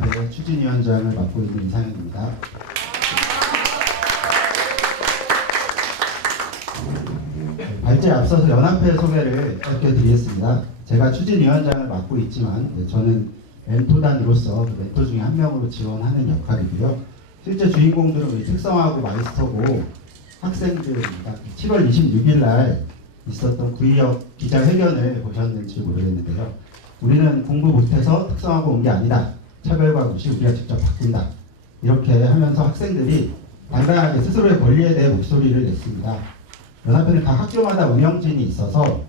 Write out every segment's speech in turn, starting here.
연합회 추진위원장을 맡고 있는 이상현입니다. 발제에 앞서서 연합회 소개를 짧게 드리겠습니다. 제가 추진위원장을 맡고 있지만 저는 멘토단으로서 그 멘토 중에 한 명으로 지원하는 역할이고요. 실제 주인공들은 우리 특성화고 마이스터고 학생들입니다. 7월 26일 날 있었던 구의역 기자회견을 보셨는지 모르겠는데요. 우리는 공부 못해서 특성화고 온 게 아니다. 차별과 무시 우리가 직접 바꾼다. 이렇게 하면서 학생들이 당당하게 스스로의 권리에 대해 목소리를 냈습니다. 연합회는 각 학교마다 운영진이 있어서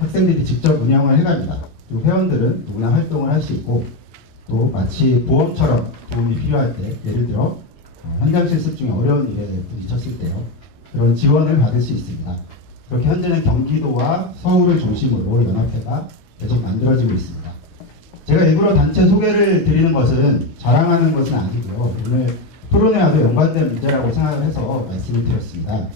학생들이 직접 운영을 해갑니다. 그리고 회원들은 누구나 활동을 할 수 있고 또 마치 보험처럼 도움이 필요할 때 예를 들어 현장 실습 중에 어려운 일에 부딪혔을 때요. 그런 지원을 받을 수 있습니다. 그렇게 현재는 경기도와 서울을 중심으로 연합회가 계속 만들어지고 있습니다. 제가 일부러 단체 소개를 드리는 것은 자랑하는 것은 아니고요. 오늘 토론회와도 연관된 문제라고 생각을 해서 말씀을 드렸습니다.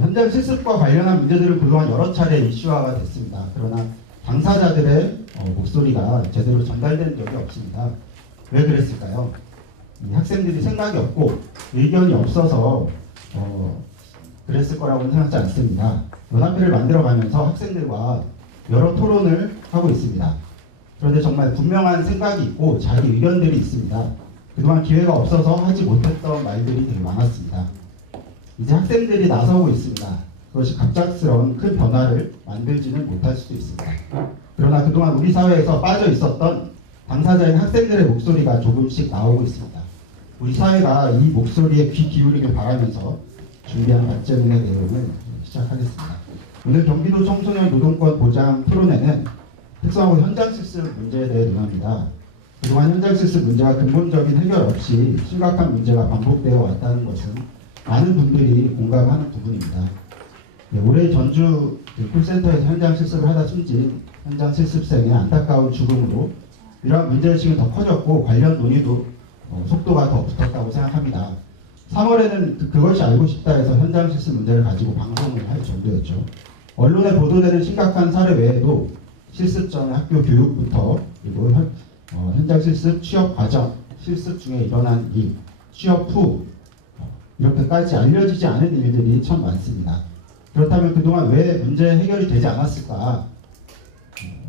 현장 실습과 관련한 문제들은 그동안 여러 차례 이슈화가 됐습니다. 그러나 당사자들의 목소리가 제대로 전달된 적이 없습니다. 왜 그랬을까요? 학생들이 생각이 없고 의견이 없어서 그랬을 거라고는 생각지 않습니다. 연합회를 만들어가면서 학생들과 여러 토론을 하고 있습니다. 그런데 정말 분명한 생각이 있고 자기 의견들이 있습니다. 그동안 기회가 없어서 하지 못했던 말들이 되게 많았습니다. 이제 학생들이 나서고 있습니다. 그것이 갑작스러운 큰 변화를 만들지는 못할 수도 있습니다. 그러나 그동안 우리 사회에서 빠져 있었던 당사자인 학생들의 목소리가 조금씩 나오고 있습니다. 우리 사회가 이 목소리에 귀 기울이길 바라면서 준비한 맞제문의 내용을 시작하겠습니다. 오늘 경기도 청소년 노동권 보장 토론회는 특성화고 현장 실습 문제에 대해 논합니다. 그동안 현장 실습 문제가 근본적인 해결 없이 심각한 문제가 반복되어 왔다는 것은 많은 분들이 공감하는 부분입니다. 올해 전주 콜센터에서 현장 실습을 하다 숨진 현장 실습생의 안타까운 죽음으로 이러한 문제의식은 더 커졌고 관련 논의도 속도가 더 붙었다고 생각합니다. 3월에는 그것이 알고 싶다 해서 현장 실습 문제를 가지고 방송을 할 정도였죠. 언론에 보도되는 심각한 사례 외에도 실습 전 학교 교육부터 그리고 현장 실습 취업 과정, 실습 중에 일어난 일, 취업 후 이렇게까지 알려지지 않은 일들이 참 많습니다. 그렇다면 그동안 왜 문제 해결이 되지 않았을까?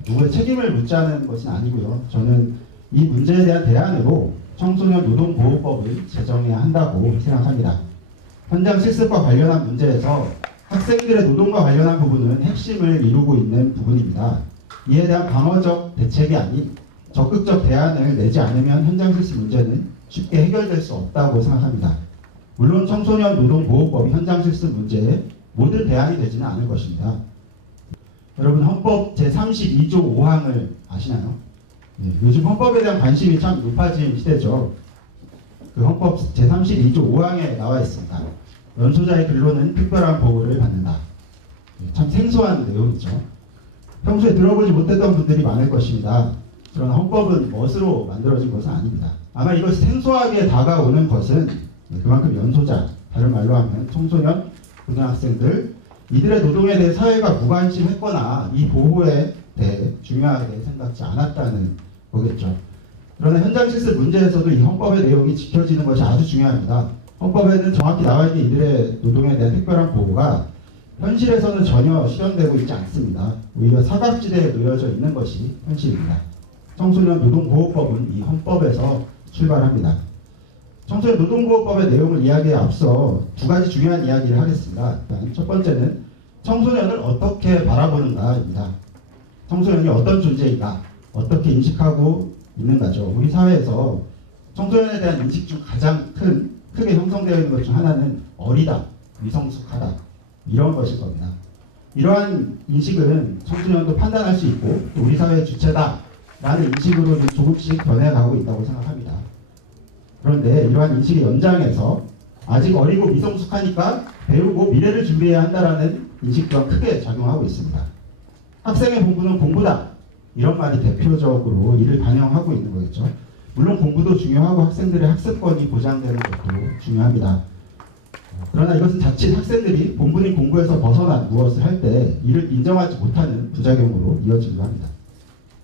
누구의 책임을 묻자는 것은 아니고요. 저는 이 문제에 대한 대안으로 청소년 노동보호법을 제정해야 한다고 생각합니다. 현장 실습과 관련한 문제에서 학생들의 노동과 관련한 부분은 핵심을 이루고 있는 부분입니다. 이에 대한 방어적 대책이 아닌 적극적 대안을 내지 않으면 현장 실습 문제는 쉽게 해결될 수 없다고 생각합니다. 물론 청소년 노동보호법이 현장 실습 문제에 모든 대안이 되지는 않을 것입니다. 여러분 헌법 제32조 5항을 아시나요? 요즘 헌법에 대한 관심이 참 높아진 시대죠. 그 헌법 제32조 5항에 나와 있습니다. 연소자의 근로는 특별한 보호를 받는다. 참 생소한 내용이죠. 평소에 들어보지 못했던 분들이 많을 것입니다. 그러나 헌법은 멋으로 만들어진 것은 아닙니다. 아마 이것이 생소하게 다가오는 것은 그만큼 연소자, 다른 말로 하면 청소년, 고등학생들, 이들의 노동에 대해 사회가 무관심했거나 이 보호에 대해 중요하게 생각지 않았다는 거겠죠. 그러나 현장 실습 문제에서도 이 헌법의 내용이 지켜지는 것이 아주 중요합니다. 헌법에는 정확히 나와 있는 이들의 노동에 대한 특별한 보호가 현실에서는 전혀 실현되고 있지 않습니다. 오히려 사각지대에 놓여져 있는 것이 현실입니다. 청소년 노동보호법은 이 헌법에서 출발합니다. 청소년 노동보호법의 내용을 이야기에 앞서 두 가지 중요한 이야기를 하겠습니다. 일단 첫 번째는 청소년을 어떻게 바라보는가입니다. 청소년이 어떤 존재인가, 어떻게 인식하고 있는가죠. 우리 사회에서 청소년에 대한 인식 중 가장 크게 형성되어 있는 것 중 하나는 어리다, 미성숙하다 이런 것일 겁니다. 이러한 인식은 청소년도 판단할 수 있고 또 우리 사회의 주체다라는 인식으로 조금씩 변해가고 있다고 생각합니다. 그런데 이러한 인식의 연장에서 아직 어리고 미성숙하니까 배우고 미래를 준비해야 한다라는 인식 또한 크게 작용하고 있습니다. 학생의 본분은 공부다. 이런 말이 대표적으로 이를 반영하고 있는 거겠죠. 물론 공부도 중요하고 학생들의 학습권이 보장되는 것도 중요합니다. 그러나 이것은 자칫 학생들이 본분인 공부에서 벗어난 무엇을 할 때 이를 인정하지 못하는 부작용으로 이어지기도 합니다.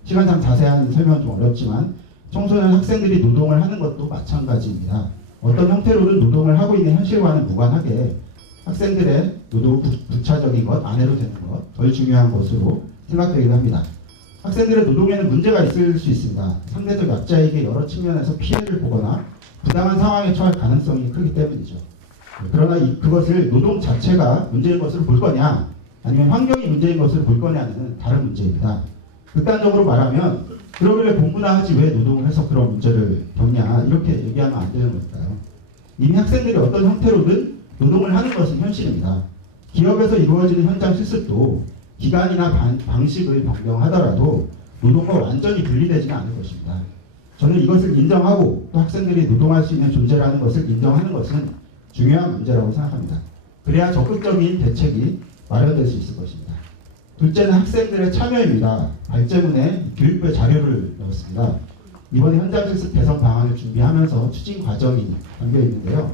시간상 자세한 설명은 좀 어렵지만 청소년 학생들이 노동을 하는 것도 마찬가지입니다. 어떤 형태로든 노동을 하고 있는 현실과는 무관하게 학생들의 노동 부차적인 것, 안 해도 되는 것, 덜 중요한 것으로 생각되기도 합니다. 학생들의 노동에는 문제가 있을 수 있습니다. 상대적 약자에게 여러 측면에서 피해를 보거나 부당한 상황에 처할 가능성이 크기 때문이죠. 그러나 그것을 노동 자체가 문제인 것으로 볼 거냐, 아니면 환경이 문제인 것으로 볼 거냐는 다른 문제입니다. 극단적으로 말하면 그러길래 공부나 하지 왜 노동을 해서 그런 문제를 겪냐, 이렇게 얘기하면 안 되는 걸까요? 이미 학생들이 어떤 형태로든 노동을 하는 것은 현실입니다. 기업에서 이루어지는 현장 실습도 기간이나 방식을 변경하더라도 노동과 완전히 분리되지는 않을 것입니다. 저는 이것을 인정하고 또 학생들이 노동할 수 있는 존재라는 것을 인정하는 것은 중요한 문제라고 생각합니다. 그래야 적극적인 대책이 마련될 수 있을 것입니다. 둘째는 학생들의 참여입니다. 발제문에 교육부에 자료를 넣었습니다. 이번에 현장 실습 개선 방안을 준비하면서 추진 과정이 담겨 있는데요.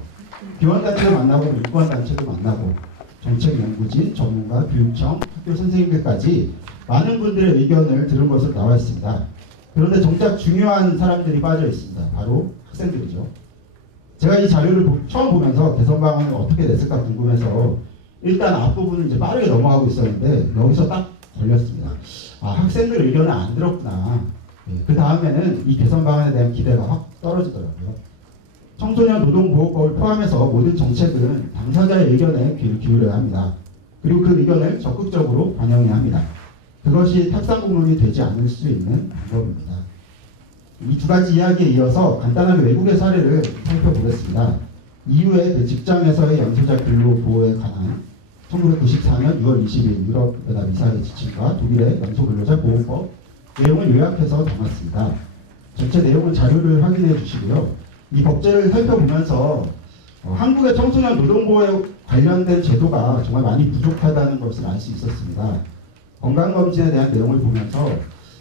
교원단체도 만나고 인권단체도 만나고 정책연구진, 전문가, 교육청, 학교 선생님들까지 많은 분들의 의견을 들은 것으로 나와 있습니다. 그런데 정작 중요한 사람들이 빠져 있습니다. 바로 학생들이죠. 제가 이 자료를 처음 보면서 개선 방안이 어떻게 됐을까 궁금해서 일단 앞부분을 이제 빠르게 넘어가고 있었는데 여기서 딱 걸렸습니다. 아, 학생들 의견을 안 들었구나. 그 다음에는 이 개선 방안에 대한 기대가 확 떨어지더라고요. 청소년 노동보호법을 포함해서 모든 정책은 당사자의 의견에 귀를 기울여야 합니다. 그리고 그 의견을 적극적으로 반영해야 합니다. 그것이 탁상공론이 되지 않을 수 있는 방법입니다. 이 두 가지 이야기에 이어서 간단하게 외국의 사례를 살펴보겠습니다. 이후에 그 직장에서의 연소자 근로 보호에 관한 1994년 6월 20일 유럽연합 이사회 지침과 독일의 연소근로자 보호법 내용을 요약해서 담았습니다. 전체 내용은 자료를 확인해 주시고요. 이 법제를 살펴보면서 한국의 청소년 노동보호에 관련된 제도가 정말 많이 부족하다는 것을 알 수 있었습니다. 건강검진에 대한 내용을 보면서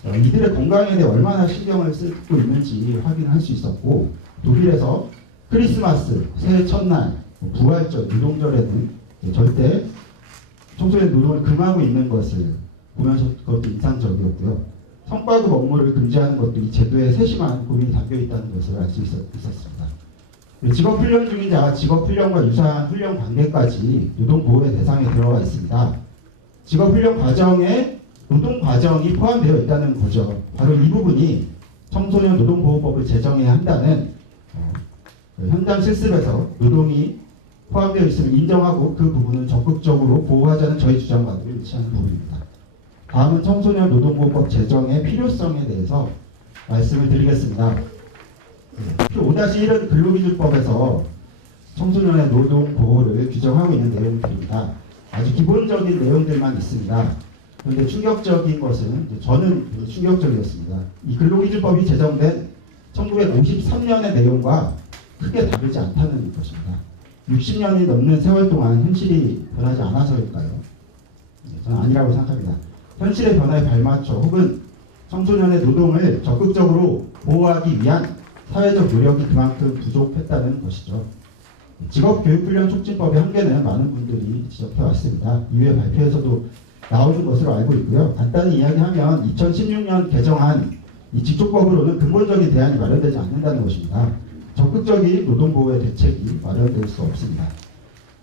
이들의 건강에 대해 얼마나 신경을 쓰고 있는지 확인할 수 있었고, 독일에서 크리스마스, 새해 첫날, 부활절, 노동절에는 절대 청소년 노동을 금하고 있는 것을 보면서 그것도 인상적이었고요. 성과급 업무를 금지하는 것도 이 제도에 세심한 고민이 담겨 있다는 것을 알 수 있었습니다. 직업훈련 중인 자가 직업훈련과 유사한 훈련 관계까지 노동보호의 대상에 들어가 있습니다. 직업훈련 과정에 노동 과정이 포함되어 있다는 거죠. 바로 이 부분이 청소년 노동보호법을 제정해야 한다는 현장 실습에서 노동이 포함되어 있음을 인정하고 그 부분을 적극적으로 보호하자는 저희 주장과도 일치하는 부분입니다. 다음은 청소년 노동보호법 제정의 필요성에 대해서 말씀을 드리겠습니다. 5-1은 근로기준법에서 청소년의 노동보호를 규정하고 있는 내용들입니다. 아주 기본적인 내용들만 있습니다. 그런데 충격적인 것은, 저는 충격적이었습니다. 이 근로기준법이 제정된 1953년의 내용과 크게 다르지 않다는 것입니다. 60년이 넘는 세월 동안 현실이 변하지 않아서일까요? 저는 아니라고 생각합니다. 현실의 변화에 발맞춰 혹은 청소년의 노동을 적극적으로 보호하기 위한 사회적 노력이 그만큼 부족했다는 것이죠. 직업교육훈련 촉진법의 한계는 많은 분들이 지적해 왔습니다. 이후에 발표에서도 나오는 것으로 알고 있고요. 간단히 이야기하면 2016년 개정한 이 직조법으로는 근본적인 대안이 마련되지 않는다는 것입니다. 적극적인 노동보호의 대책이 마련될 수 없습니다.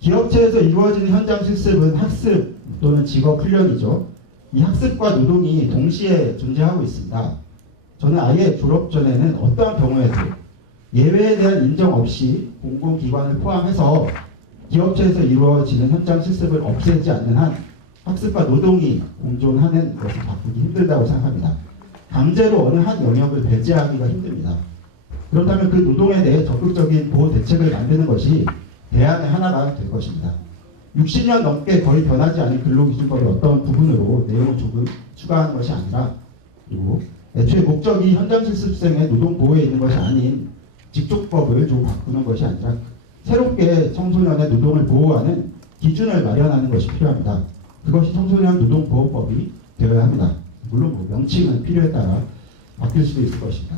기업체에서 이루어지는 현장 실습은 학습 또는 직업훈련이죠. 이 학습과 노동이 동시에 존재하고 있습니다. 저는 아예 졸업 전에는 어떠한 경우에도 예외에 대한 인정 없이 공공기관을 포함해서 기업체에서 이루어지는 현장 실습을 없애지 않는 한 학습과 노동이 공존하는 것을 바꾸기 힘들다고 생각합니다. 강제로 어느 한 영역을 배제하기가 힘듭니다. 그렇다면 그 노동에 대해 적극적인 보호 대책을 만드는 것이 대안의 하나가 될 것입니다. 60년 넘게 거의 변하지 않은 근로기준법의 어떤 부분으로 내용을 조금 추가하는 것이 아니라, 그리고 애초에 목적이 현장 실습생의 노동 보호에 있는 것이 아닌 직조법을 좀 바꾸는 것이 아니라 새롭게 청소년의 노동을 보호하는 기준을 마련하는 것이 필요합니다. 그것이 청소년 노동보호법이 되어야 합니다. 물론 명칭은 필요에 따라 바뀔 수도 있을 것입니다.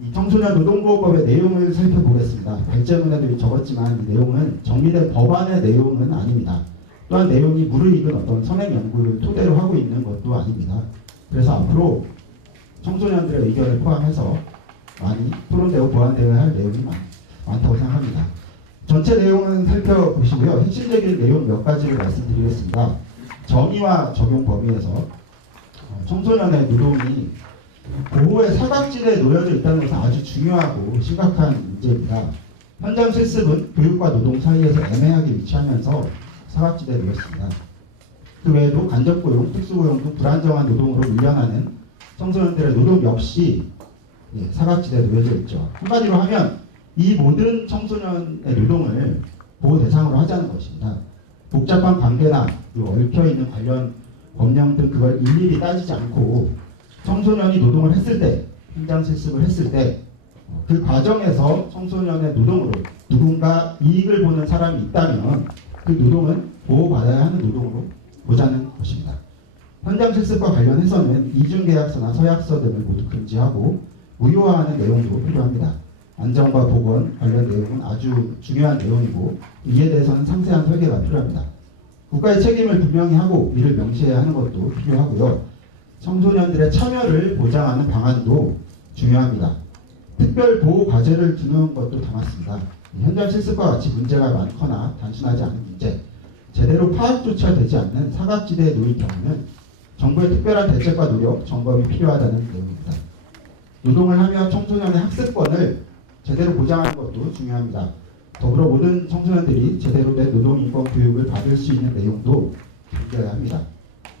이 청소년 노동보호법의 내용을 살펴보겠습니다. 발제문에도 적었지만 이 내용은 정리된 법안의 내용은 아닙니다. 또한 내용이 무르익은 어떤 선행 연구를 토대로 하고 있는 것도 아닙니다. 그래서 앞으로 청소년들의 의견을 포함해서 많이 토론되고 보완되어야 할 내용이 많다고 생각합니다. 전체 내용은 살펴보시고요. 핵심적인 내용 몇 가지를 말씀드리겠습니다. 정의와 적용 범위에서 청소년의 노동이 보호의 사각지대에 놓여져 있다는 것은 아주 중요하고 심각한 문제입니다. 현장 실습은 교육과 노동 사이에서 애매하게 위치하면서 사각지대에 놓였습니다. 그 외에도 간접고용, 특수고용 등 불안정한 노동으로 밀려나는 청소년들의 노동 역시 사각지대에 놓여져 있죠. 한마디로 하면 이 모든 청소년의 노동을 보호 대상으로 하자는 것입니다. 복잡한 관계나 얽혀있는 관련 법령 등 그걸 일일이 따지지 않고 청소년이 노동을 했을 때, 현장 실습을 했을 때 그 과정에서 청소년의 노동으로 누군가 이익을 보는 사람이 있다면 그 노동은 보호받아야 하는 노동으로 보자는 것입니다. 현장 실습과 관련해서는 이중계약서나 서약서 등을 모두 금지하고 무효화하는 내용도 필요합니다. 안전과 보건 관련 내용은 아주 중요한 내용이고 이에 대해서는 상세한 설계가 필요합니다. 국가의 책임을 분명히 하고 이를 명시해야 하는 것도 필요하고요. 청소년들의 참여를 보장하는 방안도 중요합니다. 특별 보호 과제를 두는 것도 담았습니다. 현장 실습과 같이 문제가 많거나 단순하지 않은 문제, 제대로 파악조차 되지 않는 사각지대에 놓인 경우는 정부의 특별한 대책과 노력, 점검이 필요하다는 내용입니다. 노동을 하며 청소년의 학습권을 제대로 보장하는 것도 중요합니다. 더불어 모든 청소년들이 제대로 된 노동인권 교육을 받을 수 있는 내용도 담겨야 합니다.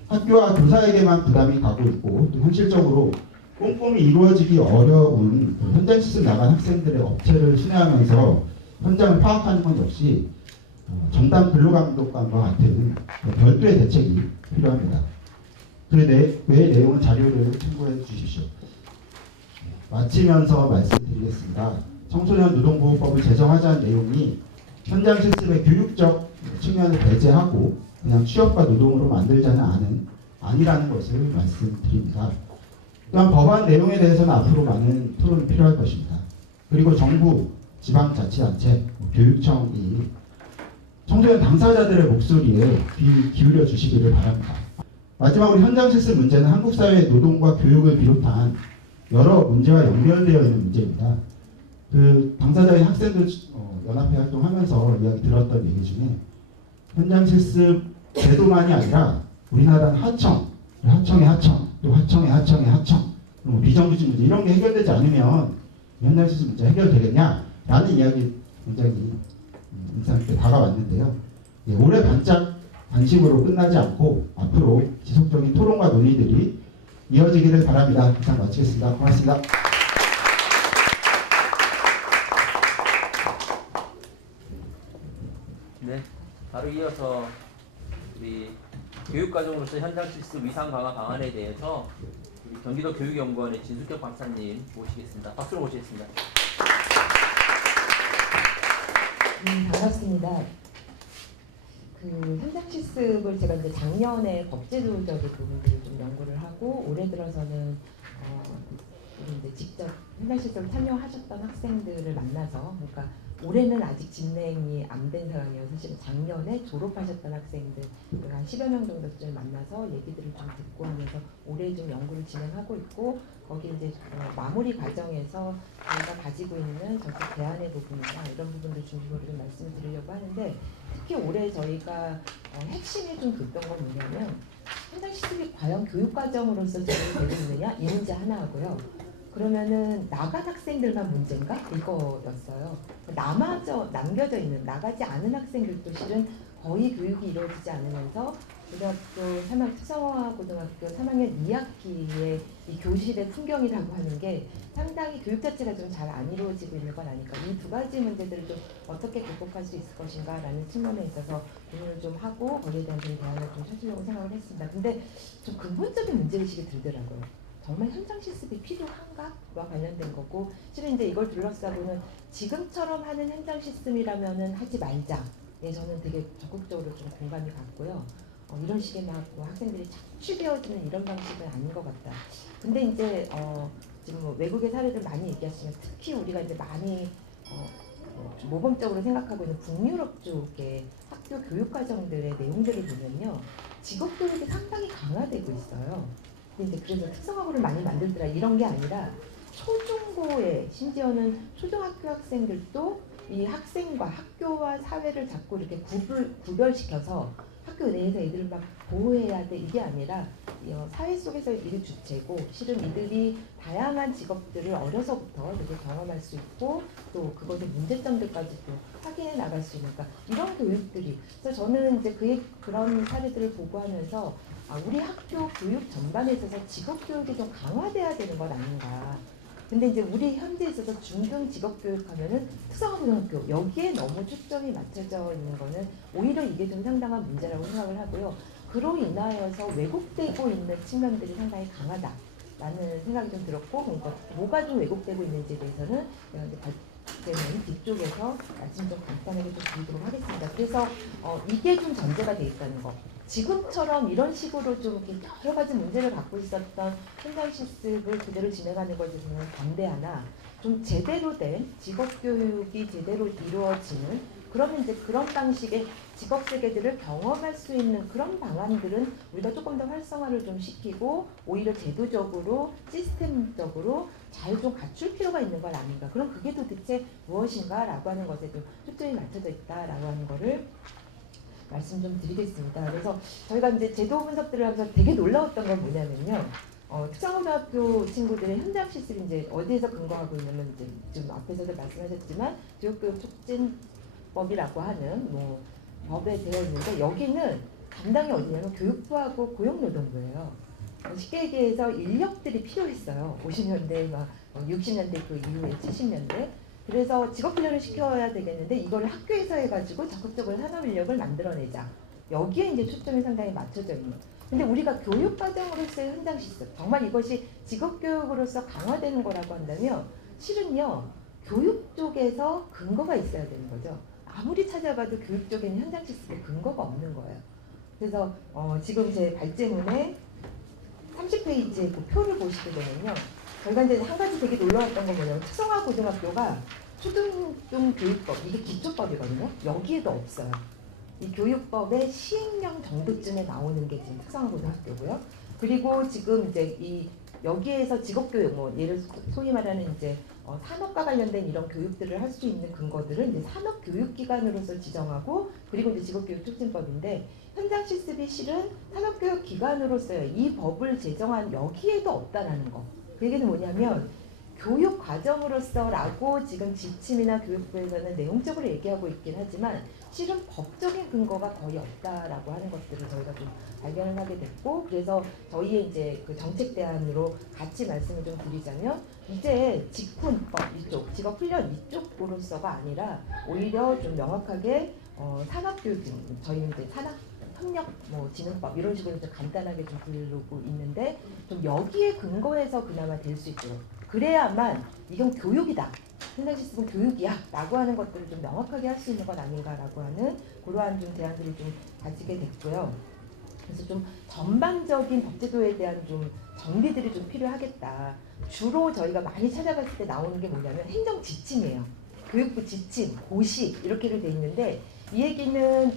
학교와 교사에게만 부담이 가고 있고 또 현실적으로 꼼꼼히 이루어지기 어려운 현장 실습 나간 학생들의 업체를 순회하면서 현장을 파악하는 것 역시 전담 근로감독관과 같은 별도의 대책이 필요합니다. 그 외의 내용은 자료를 참고해 주십시오. 마치면서 말씀드리겠습니다. 청소년 노동보호법을 제정하자는 내용이 현장 실습의 교육적 측면을 배제하고 그냥 취업과 노동으로 만들자는 아니라는 것을 말씀드립니다. 또한 법안 내용에 대해서는 앞으로 많은 토론이 필요할 것입니다. 그리고 정부, 지방자치단체, 교육청이 청소년 당사자들의 목소리에 귀 기울여 주시기를 바랍니다. 마지막으로 현장 실습 문제는 한국 사회의 노동과 교육을 비롯한 여러 문제와 연결되어 있는 문제입니다. 그 당사자인 학생들 연합회 활동하면서 이야기 들었던 얘기 중에 현장 실습 제도만이 아니라 우리나라는 하청의 하청, 또 하청의 하청, 비정규직 문제 이런 게 해결되지 않으면 현장 실습 문제 해결되겠냐라는 이야기 굉장히 인상 깊게 다가왔는데요. 올해 반짝 관심으로 끝나지 않고 앞으로 지속적인 토론과 논의들이 이어지기를 바랍니다. 이상 마치겠습니다. 고맙습니다. 네, 바로 이어서 우리 교육과정으로서 현장 실습 위상 강화 방안에 대해서 우리 경기도 교육연구원의 진숙혁 박사님 모시겠습니다. 박수로 모시겠습니다. 반갑습니다. 그 현장 실습을 제가 이제 작년에 법제도적인 부분들을 좀 연구를 하고 올해 들어서는 이제 직접 현장 실습을 참여하셨던 학생들을 만나서 그러니까 올해는 아직 진행이 안 된 상황이어서 사실은 작년에 졸업하셨던 학생들 한 10여 명 정도 좀 만나서 얘기들을 좀 듣고 하면서 올해 좀 연구를 진행하고 있고 거기 이제 마무리 과정에서 저희가 가지고 있는 정책 대안의 부분이나 이런 부분들 중심으로 좀 말씀을 드리려고 하는데 특히 올해 저희가 핵심에 좀 뒀던 건 뭐냐면 현장 실습이 과연 교육과정으로서 진행되고 있느냐 이 문제 하나 하고요. 그러면은 나간 학생들만 문제인가? 이거였어요. 남겨져 있는 나가지 않은 학생들도 실은 거의 교육이 이루어지지 않으면서 고등학교 3학년 특성화고등학교 3학년 2학기에 이 교실의 풍경이라고 하는 게 상당히 교육 자체가 좀 잘 안 이루어지고 있는 건 아닐까. 이 두 가지 문제들을 좀 어떻게 극복할 수 있을 것인가라는 측면에 있어서 고민을 좀 하고 거기에 대한 좀 대안을 좀 찾으려고 생각을 했습니다. 근데 좀 근본적인 문제의식이 들더라고요. 정말 현장 실습이 필요한가와 관련된 거고 실은 이제 이걸 둘러싸고는 지금처럼 하는 현장 실습이라면은 하지 말자. 예, 저는 되게 적극적으로 좀 공감이 갔고요. 이런 식의 뭐 학생들이 착취되어지는 이런 방식은 아닌 것 같다. 근데 이제 지금 뭐 외국의 사례들 많이 얘기하시면 특히 우리가 이제 많이 모범적으로 생각하고 있는 북유럽 쪽의 학교 교육 과정들의 내용들을 보면요, 직업 교육이 상당히 강화되고 있어요. 이제 그래서 특성화고를 많이 만들더라 이런 게 아니라 초중고에 심지어는 초등학교 학생들도 이 학생과 학교와 사회를 자꾸 이렇게 구별시켜서 학교 내에서 애들을 막 보호해야 돼 이게 아니라 사회 속에서 이게 주체고 실은 이들이 다양한 직업들을 어려서부터 이렇게 경험할 수 있고 또 그것의 문제점들까지 또 확인해 나갈 수 있는 그러니까 이런 교육들이 그래서 저는 이제 그런 사례들을 보고하면서 우리 학교 교육 전반에 있어서 직업 교육이 좀 강화돼야 되는 건 아닌가. 근데 이제 우리 현재 있어서 중등 직업 교육하면은 특성화고등학교 여기에 너무 초점이 맞춰져 있는 거는 오히려 이게 좀 상당한 문제라고 생각을 하고요. 그로 인하여서 왜곡되고 있는 측면들이 상당히 강하다라는 생각이 좀 들었고, 그러니까 뭐가 좀 왜곡되고 있는지에 대해서는 제가 이제 발제는 뒤쪽에서 말씀 좀 간단하게 좀 드리도록 하겠습니다. 그래서 이게 좀 전제가 돼 있다는 거. 지금처럼 이런 식으로 좀 여러 가지 문제를 갖고 있었던 현장 실습을 그대로 진행하는 것에 대해서는 반대하나 좀 제대로 된 직업 교육이 제대로 이루어지는 그러면 이제 그런 방식의 직업 세계들을 경험할 수 있는 그런 방안들은 우리가 조금 더 활성화를 좀 시키고 오히려 제도적으로 시스템적으로 잘 좀 갖출 필요가 있는 건 아닌가. 그럼 그게 도대체 무엇인가라고 하는 것에 좀 초점이 맞춰져 있다라고 하는 거를 말씀 좀 드리겠습니다. 그래서 저희가 이제 제도 분석들을 하면서 되게 놀라웠던 건 뭐냐면요. 특성고등학교 친구들의 현장 실습이 이제 어디에서 근거하고 있냐면 이제 지금 앞에서도 말씀하셨지만 지역교육 촉진법이라고 하는 뭐 법에 되어 있는데 여기는 담당이 어디냐면 교육부하고 고용노동부예요. 쉽게 얘기해서 인력들이 필요했어요. 50년대 막 60년대 그 이후에 70년대. 그래서 직업훈련을 시켜야 되겠는데 이걸 학교에서 해가지고 적극적으로 산업인력을 만들어내자. 여기에 이제 초점이 상당히 맞춰져 있는. 근데 우리가 교육과정으로서의 현장 실습, 정말 이것이 직업교육으로서 강화되는 거라고 한다면 실은요 교육 쪽에서 근거가 있어야 되는 거죠. 아무리 찾아봐도 교육 쪽에는 현장 실습에 근거가 없는 거예요. 그래서 지금 제 발제문에 30페이지의 그 표를 보시게 되면요. 저희가 이제 한 가지 되게 놀라웠던 건 뭐냐면 특성화고등학교가 초등중 교육법, 이게 기초법이거든요. 여기에도 없어요. 이 교육법의 시행령 정도쯤에 나오는 게 지금 특성화고등학교고요. 그리고 지금 이제 이 여기에서 직업교육, 뭐 예를 소위 말하는 이제 산업과 관련된 이런 교육들을 할 수 있는 근거들은 이제 산업교육기관으로서 지정하고 그리고 이제 직업교육 촉진법인데 현장 실습이 실은 산업교육기관으로서의 이 법을 제정한 여기에도 없다라는 거. 그 얘기는 뭐냐면 교육 과정으로서라고 지금 지침이나 교육부에서는 내용적으로 얘기하고 있긴 하지만 실은 법적인 근거가 거의 없다라고 하는 것들을 저희가 좀 발견을 하게 됐고 그래서 저희의 이제 그 정책 대안으로 같이 말씀을 좀 드리자면 이제 직훈법 이쪽, 직업훈련 이쪽으로서가 아니라 오히려 좀 명확하게 산업교육, 저희는 이제 산업협력 뭐 진흥법 이런 식으로 좀 간단하게 좀 부르고 있는데 좀 여기에 근거해서 그나마 될 수 있도록 그래야만 이건 교육이다. 현장 실습은 교육이야 라고 하는 것들을 좀 명확하게 할 수 있는 건 아닌가라고 하는 그러한 좀 대안들을 좀 가지게 됐고요. 그래서 좀 전반적인 법제도에 대한 좀 정비들이 좀 필요하겠다. 주로 저희가 많이 찾아봤을 때 나오는 게 뭐냐면 행정 지침이에요. 교육부 지침, 고시 이렇게로 돼 있는데 이 얘기는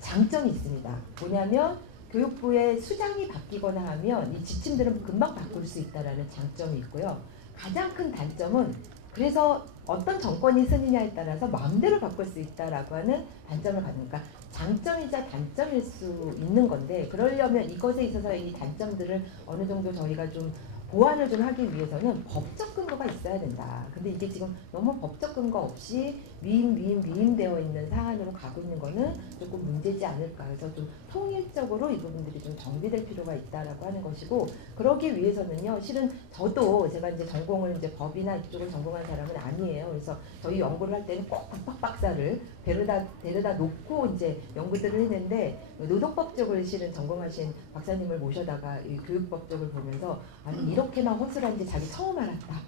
장점이 있습니다. 뭐냐면 교육부의 수장이 바뀌거나 하면 이 지침들은 금방 바꿀 수 있다라는 장점이 있고요. 가장 큰 단점은 그래서 어떤 정권이 쓰느냐에 따라서 마음대로 바꿀 수 있다라고 하는 단점을 갖는가. 장점이자 단점일 수 있는 건데 그러려면 이것에 있어서 이 단점들을 어느 정도 저희가 좀 보완을 좀 하기 위해서는 법적 근거가 있어야 된다. 근데 이게 지금 너무 법적 근거 없이 위임되어 있는 사안으로 가고 있는 거는 조금 문제지 않을까. 그래서 좀 통일적으로 이 부분들이 좀 정비될 필요가 있다라고 하는 것이고 그러기 위해서는요. 실은 저도 제가 이제 전공을 이제 법이나 이쪽을 전공한 사람은 아니에요. 그래서 저희 연구를 할 때는 꼭 국밥 박사를 데려다 놓고 이제 연구들을 했는데 노동법 쪽을 실은 전공하신 박사님을 모셔다가 이 교육법 쪽을 보면서 아니 이렇게나 허술한지 자기 처음 알았다.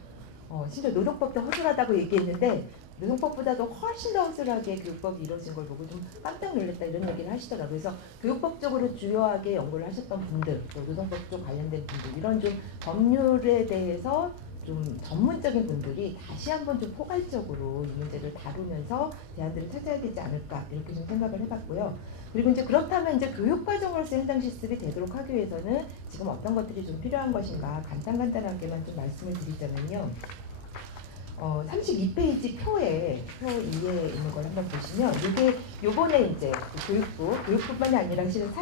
진짜 노동법도 허술하다고 얘기했는데 노동법보다도 훨씬 더 허술하게 교육법이 이루어진 걸 보고 좀 깜짝 놀랐다 이런 얘기를 하시더라고요. 그래서 교육법적으로 주요하게 연구를 하셨던 분들 또 노동법 쪽 관련된 분들 이런 좀 법률에 대해서 좀 전문적인 분들이 다시 한번 좀 포괄적으로 이 문제를 다루면서 대안들을 찾아야 되지 않을까 이렇게 좀 생각을 해봤고요. 그리고 이제 그렇다면 이제 교육과정으로서 현장 실습이 되도록 하기 위해서는 지금 어떤 것들이 좀 필요한 것인가 간단하게만 좀 말씀을 드리자면요. 32페이지 표 2에 있는 걸 한번 보시면 이게 요번에 이제 교육부뿐만이 아니라 실은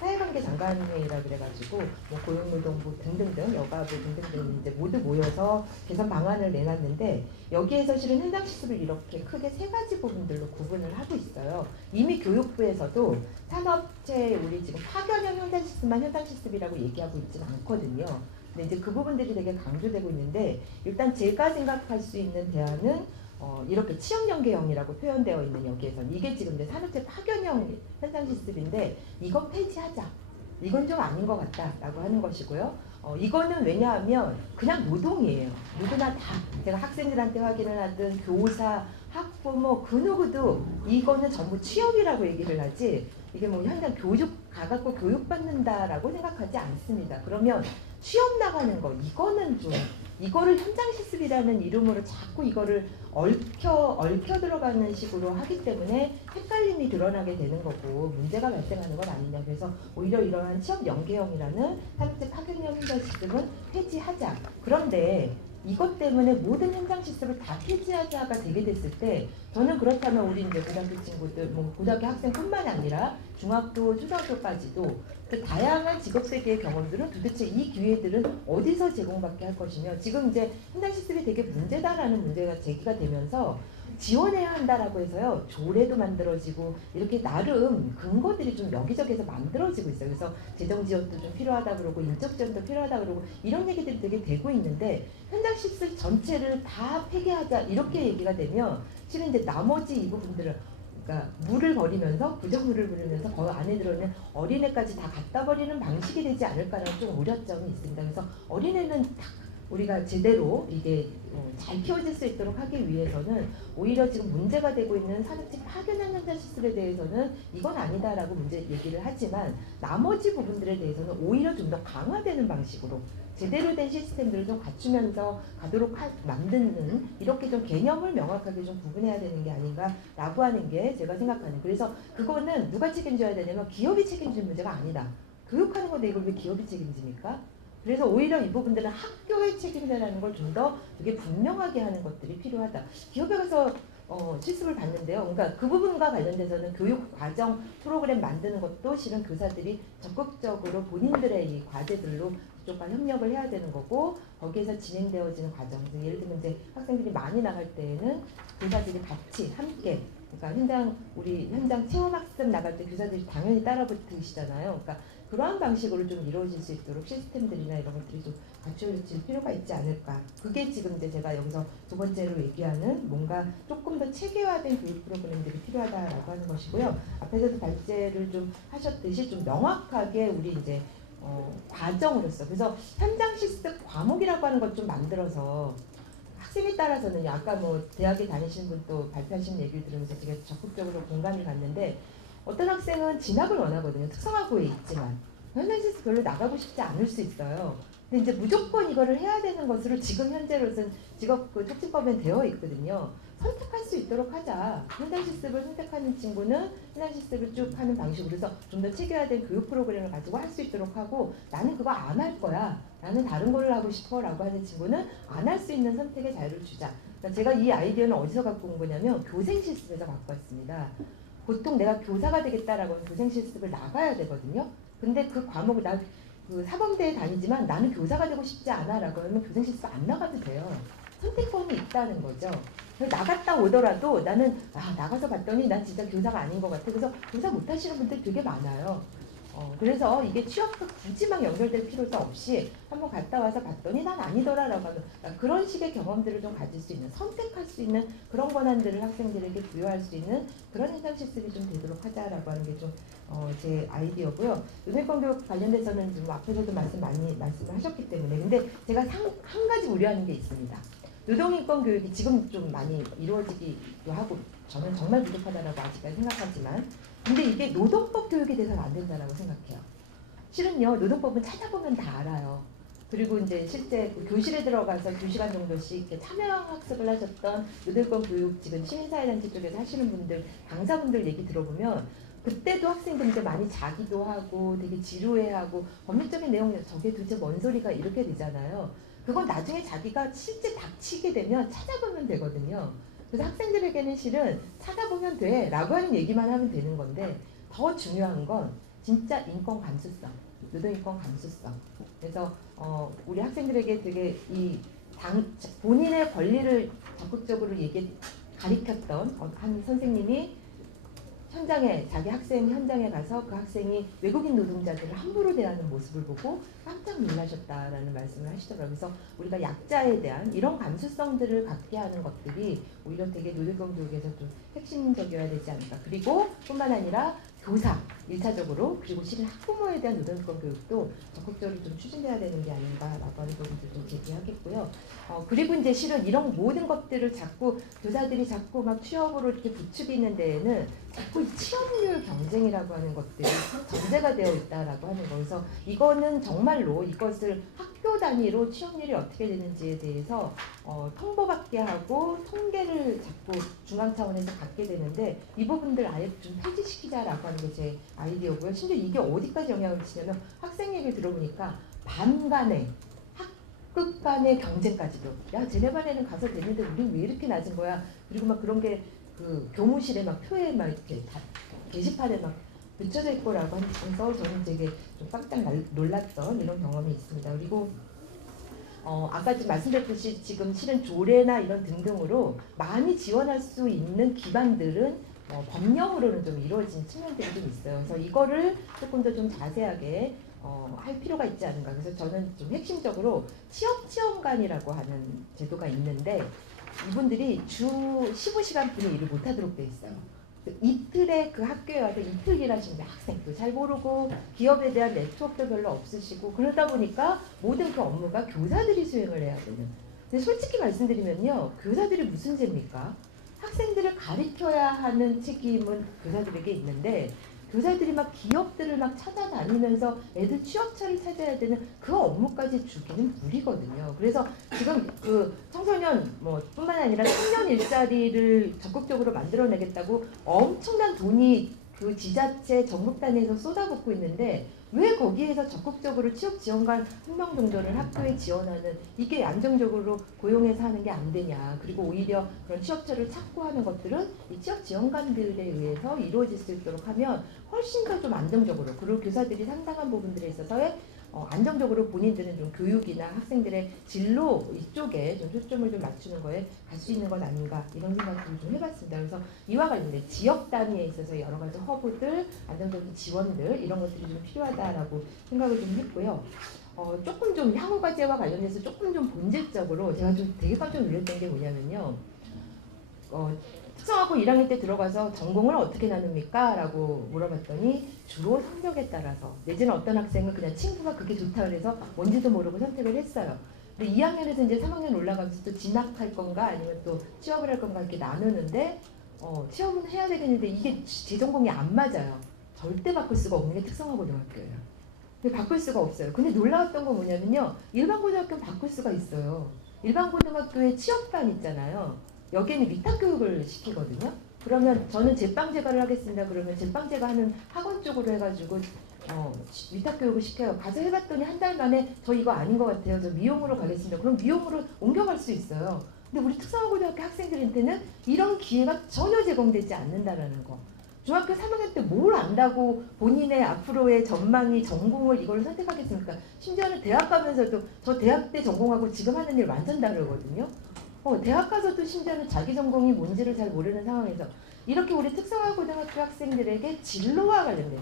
사회관계 장관회의라 그래가지고 뭐 고용노동부 등등등 여가부 등등등 이제 모두 모여서 개선 방안을 내놨는데 여기에서 실은 현장 실습을 이렇게 크게 3가지 부분들로 구분을 하고 있어요. 이미 교육부에서도 산업체 우리 지금 파견형 현장 실습만 현장 실습이라고 얘기하고 있지는 않거든요. 근데 이제 그 부분들이 되게 강조되고 있는데 일단 제가 생각할 수 있는 대안은 이렇게 취업연계형이라고 표현되어 있는 여기에선 이게 지금 이제 산업체 파견형 현장 실습인데 이거 폐지하자. 이건 좀 아닌 것 같다라고 하는 것이고요. 이거는 왜냐하면 그냥 노동이에요. 누구나 다 제가 학생들한테 확인을 하든 교사, 학부모 그 누구도 이거는 전부 취업이라고 얘기를 하지 이게 뭐 현장 교육 가갖고 교육받는다라고 생각하지 않습니다. 그러면 취업 나가는 거 이거는 좀 이거를 현장 실습이라는 이름으로 자꾸 이거를 얽혀 들어가는 식으로 하기 때문에 헷갈림이 드러나게 되는 거고 문제가 발생하는 건 아니냐. 그래서 오히려 이러한 취업 연계형이라는 산업체 파견형 현장 실습은 폐지하자. 그런데 이것 때문에 모든 현장 실습을 다 폐지하자가 되게 됐을 때 저는 그렇다면 우리 이제 고등학교 친구들, 뭐 고등학교 학생뿐만 아니라 중학교, 초등학교까지도 그 다양한 직업세계의 경험들은 도대체 이 기회들은 어디서 제공받게 할 것이며 지금 이제 현장 실습이 되게 문제다라는 문제가 제기가 되면서 지원해야 한다라고 해서요 조례도 만들어지고 이렇게 나름 근거들이 좀 여기저기서 만들어지고 있어요. 그래서 재정 지원도 좀 필요하다 그러고 인적 지원도 필요하다 그러고 이런 얘기들이 되게 되고 있는데 현장 실습 전체를 다 폐기하자 이렇게 얘기가 되면 실은 이제 나머지 이 부분들을 그러니까 물을 버리면서 부정물을 버리면서 그 안에 들어있는 어린애까지 다 갖다 버리는 방식이 되지 않을까라는 좀 우려점이 있습니다. 그래서 어린애는 딱 우리가 제대로 이게 잘 키워질 수 있도록 하기 위해서는 오히려 지금 문제가 되고 있는 산업체 파견형 현장 실습에 대해서는 이건 아니다라고 문제 얘기를 하지만 나머지 부분들에 대해서는 오히려 좀 더 강화되는 방식으로 제대로 된 시스템들을 좀 갖추면서 가도록 만드는 이렇게 좀 개념을 명확하게 좀 구분해야 되는 게 아닌가라고 하는 게 제가 생각하는. 그래서 그거는 누가 책임져야 되냐면 기업이 책임질 문제가 아니다. 교육하는 건데 이걸 왜 기업이 책임집니까? 그래서 오히려 이 부분들은 학교의 책임자라는 걸 좀 더 되게 분명하게 하는 것들이 필요하다. 기업에 가서 실습을 받는데요. 그러니까 그 부분과 관련돼서는 교육 과정 프로그램 만드는 것도 실은 교사들이 적극적으로 본인들의 이 과제들로 그쪽과 협력을 해야 되는 거고 거기에서 진행되어지는 과정. 예를 들면 이제 학생들이 많이 나갈 때에는 교사들이 같이 함께 그러니까 우리 현장 체험학습 나갈 때 교사들이 당연히 따라붙으시잖아요. 그러니까 그러한 방식으로 좀 이루어질 수 있도록 시스템들이나 이런 것들이 좀 갖춰질 필요가 있지 않을까. 그게 지금 이제 제가 여기서 두 번째로 얘기하는 뭔가 조금 더 체계화된 교육 프로그램들이 필요하다라고 하는 것이고요. 앞에서도 발제를 좀 하셨듯이 좀 명확하게 우리 이제 과정으로서 그래서 현장 실습 과목이라고 하는 것 좀 만들어서 학생에 따라서는 아까 뭐 대학에 다니시는 분 또 발표하시는 얘기를 들으면서 제가 적극적으로 공감이 갔는데 어떤 학생은 진학을 원하거든요. 특성화고에 있지만 현장 실습 별로 나가고 싶지 않을 수 있어요. 근데 이제 무조건 이거를 해야 되는 것으로 지금 현재로서는 직업 촉진법에 되어 있거든요. 선택할 수 있도록 하자. 현장 실습을 선택하는 친구는 현장 실습을 쭉 하는 방식으로 해서 좀 더 체계화된 교육 프로그램을 가지고 할 수 있도록 하고 나는 그거 안 할 거야. 나는 다른 걸 하고 싶어 라고 하는 친구는 안 할 수 있는 선택의 자유를 주자. 그러니까 제가 이 아이디어는 어디서 갖고 온 거냐면 교생 실습에서 갖고 왔습니다. 보통 내가 교사가 되겠다라고 하면 교생 실습을 나가야 되거든요. 근데 그 과목을 그 사범대에 다니지만 나는 교사가 되고 싶지 않아 라고 하면 교생 실습 안 나가도 돼요. 선택권이 있다는 거죠. 나갔다 오더라도 나는 나가서 봤더니 난 진짜 교사가 아닌 것 같아. 그래서 교사 못 하시는 분들 되게 많아요. 그래서 이게 취업과 굳이 막 연결될 필요도 없이 한번 갔다 와서 봤더니 난 아니더라라고 하는 그러니까 그런 식의 경험들을 좀 가질 수 있는 선택할 수 있는 그런 권한들을 학생들에게 부여할 수 있는 그런 현장 실습이 좀 되도록 하자라고 하는 게 좀 제 아이디어고요. 노동인권 교육 관련돼서는 좀 앞에서도 말씀을 하셨기 때문에 근데 제가 한 가지 우려하는 게 있습니다. 노동인권 교육이 지금 좀 많이 이루어지기도 하고 저는 정말 부족하다라고 아직까지 생각하지만 근데 이게 노동법 교육이 돼서는 안 된다라고 생각해요. 실은요 노동법은 찾아보면 다 알아요. 그리고 이제 실제 그 교실에 들어가서 2시간 정도씩 이렇게 참여 학습을 하셨던 노들권 교육 지금 시민사회단체 쪽에서 하시는 분들, 강사분들 얘기 들어보면 그때도 학생들 이제 많이 자기도 하고 되게 지루해하고 법률적인 내용 저게 도대체 뭔 소리가 이렇게 되잖아요. 그건 나중에 자기가 실제 닥치게 되면 찾아보면 되거든요. 그래서 학생들에게는 실은 찾아보면 돼 라고 하는 얘기만 하면 되는 건데 더 중요한 건 진짜 인권 감수성, 노동인권 감수성. 그래서 우리 학생들에게 되게 본인의 권리를 적극적으로 가리켰던 한 선생님이 자기 학생 현장에 가서 그 학생이 외국인 노동자들을 함부로 대하는 모습을 보고 깜짝 놀라셨다라는 말씀을 하시더라고요. 그래서 우리가 약자에 대한 이런 감수성들을 갖게 하는 것들이 오히려 되게 노동권 교육에서 좀 핵심적이어야 되지 않을까. 그리고 뿐만 아니라 교사 1차적으로 그리고 실은 학부모에 대한 노동권 교육도 적극적으로 좀 추진돼야 되는 게 아닌가라고 하는 부분도 좀 제기하겠고요. 그리고 이제 실은 이런 모든 것들을 자꾸 교사들이 자꾸 막 취업으로 이렇게 부추기는 데에는 자꾸 이 취업률 경쟁이라고 하는 것들이 전제가 되어 있다라고 하는 거. 그래서 이거는 정말로 이것을 학교 단위로 취업률이 어떻게 되는지에 대해서 통보받게 하고 통계를 자꾸 중앙 차원에서 갖게 되는데 이 부분들 아예 좀 폐지시키자라고 하는 게 제 아이디어고요. 심지어 이게 어디까지 영향을 미치냐면 학생 얘기를 들어보니까 반 간의 학급 간의 경쟁까지도 야 쟤네 반에는 가서 됐는데 우린 왜 이렇게 낮은 거야. 그리고 막 그런 게 그 교무실에 막 표에 막 이렇게 게시판에 막 붙여져 있고라고 하면서 저는 되게 좀 깜짝 놀랐던 이런 경험이 있습니다. 그리고 아까 지금 말씀드렸듯이 지금 실은 조례나 이런 등등으로 많이 지원할 수 있는 기반들은 법령으로는 좀 이루어진 측면들이 좀 있어요. 그래서 이거를 조금 더 좀 자세하게 할 필요가 있지 않은가. 그래서 저는 좀 핵심적으로 취업지원관이라고 하는 제도가 있는데 이분들이 주 15시간 분의 일을 못하도록 돼 있어요. 이틀에 그 학교에 와서 이틀 일하시는데 학생도 잘 모르고 기업에 대한 네트워크도 별로 없으시고 그러다 보니까 모든 그 업무가 교사들이 수행을 해야 되는. 근데 솔직히 말씀드리면요, 교사들이 무슨 죄입니까? 학생들을 가르쳐야 하는 책임은 교사들에게 있는데 교사들이 막 기업들을 막 찾아다니면서 애들 취업처를 찾아야 되는 그 업무까지 주기는 무리거든요. 그래서 지금 그 청소년 뿐만 아니라 청년 일자리를 적극적으로 만들어내겠다고 엄청난 돈이 그 지자체 전국 단위에서 쏟아붓고 있는데 왜 거기에서 적극적으로 취업 지원관 1명 정도를 학교에 지원하는 이게 안정적으로 고용해서 하는 게 안 되냐. 그리고 오히려 그런 취업처를 찾고 하는 것들은 이 취업 지원관들에 의해서 이루어질 수 있도록 하면 훨씬 더 좀 안정적으로 그리고 교사들이 상당한 부분들에 있어서의 안정적으로 본인들은 좀 교육이나 학생들의 진로 이쪽에 좀 초점을 좀 맞추는 거에 갈 수 있는 건 아닌가 이런 생각들을 좀 해봤습니다. 그래서 이와 관련된 지역 단위에 있어서 여러 가지 허브들, 안정적인 지원들 이런 것들이 좀 필요하다라고 생각을 좀 했고요. 조금 좀 향후 과제와 관련해서 조금 좀 본질적으로 제가 좀 되게 깜짝 놀랐던 게 뭐냐면요. 특성화고 1학년 때 들어가서 전공을 어떻게 나눕니까? 라고 물어봤더니 주로 성적에 따라서 내지는 어떤 학생은 그냥 친구가 그게 좋다 그래서 뭔지도 모르고 선택을 했어요. 근데 2학년에서 이제 3학년 올라가면서 또 진학할 건가 아니면 또 취업을 할 건가 이렇게 나누는데 취업은 해야 되겠는데 이게 제 전공이 안 맞아요. 절대 바꿀 수가 없는 게 특성화고등학교예요. 근데 바꿀 수가 없어요. 근데 놀라웠던 건 뭐냐면요. 일반 고등학교는 바꿀 수가 있어요. 일반 고등학교에 취업반 있잖아요. 여기는 위탁 교육을 시키거든요. 그러면 저는 제빵 제과를 하겠습니다. 그러면 제빵 제과 하는 학원 쪽으로 해가지고 위탁 교육을 시켜요. 가서 해봤더니 한 달 만에 저 이거 아닌 것 같아요. 저 미용으로 가겠습니다. 그럼 미용으로 옮겨갈 수 있어요. 근데 우리 특성화고등학교 학생들한테는 이런 기회가 전혀 제공되지 않는다라는 거. 중학교 3학년 때 뭘 안다고 본인의 앞으로의 전망이 전공을 이걸 선택하겠습니까? 심지어는 대학 가면서도 저 대학 때 전공하고 지금 하는 일 완전 다르거든요. 대학 가서도 심지어는 자기 전공이 뭔지를 잘 모르는 상황에서 이렇게 우리 특성화고등학교 학생들에게 진로와 관련된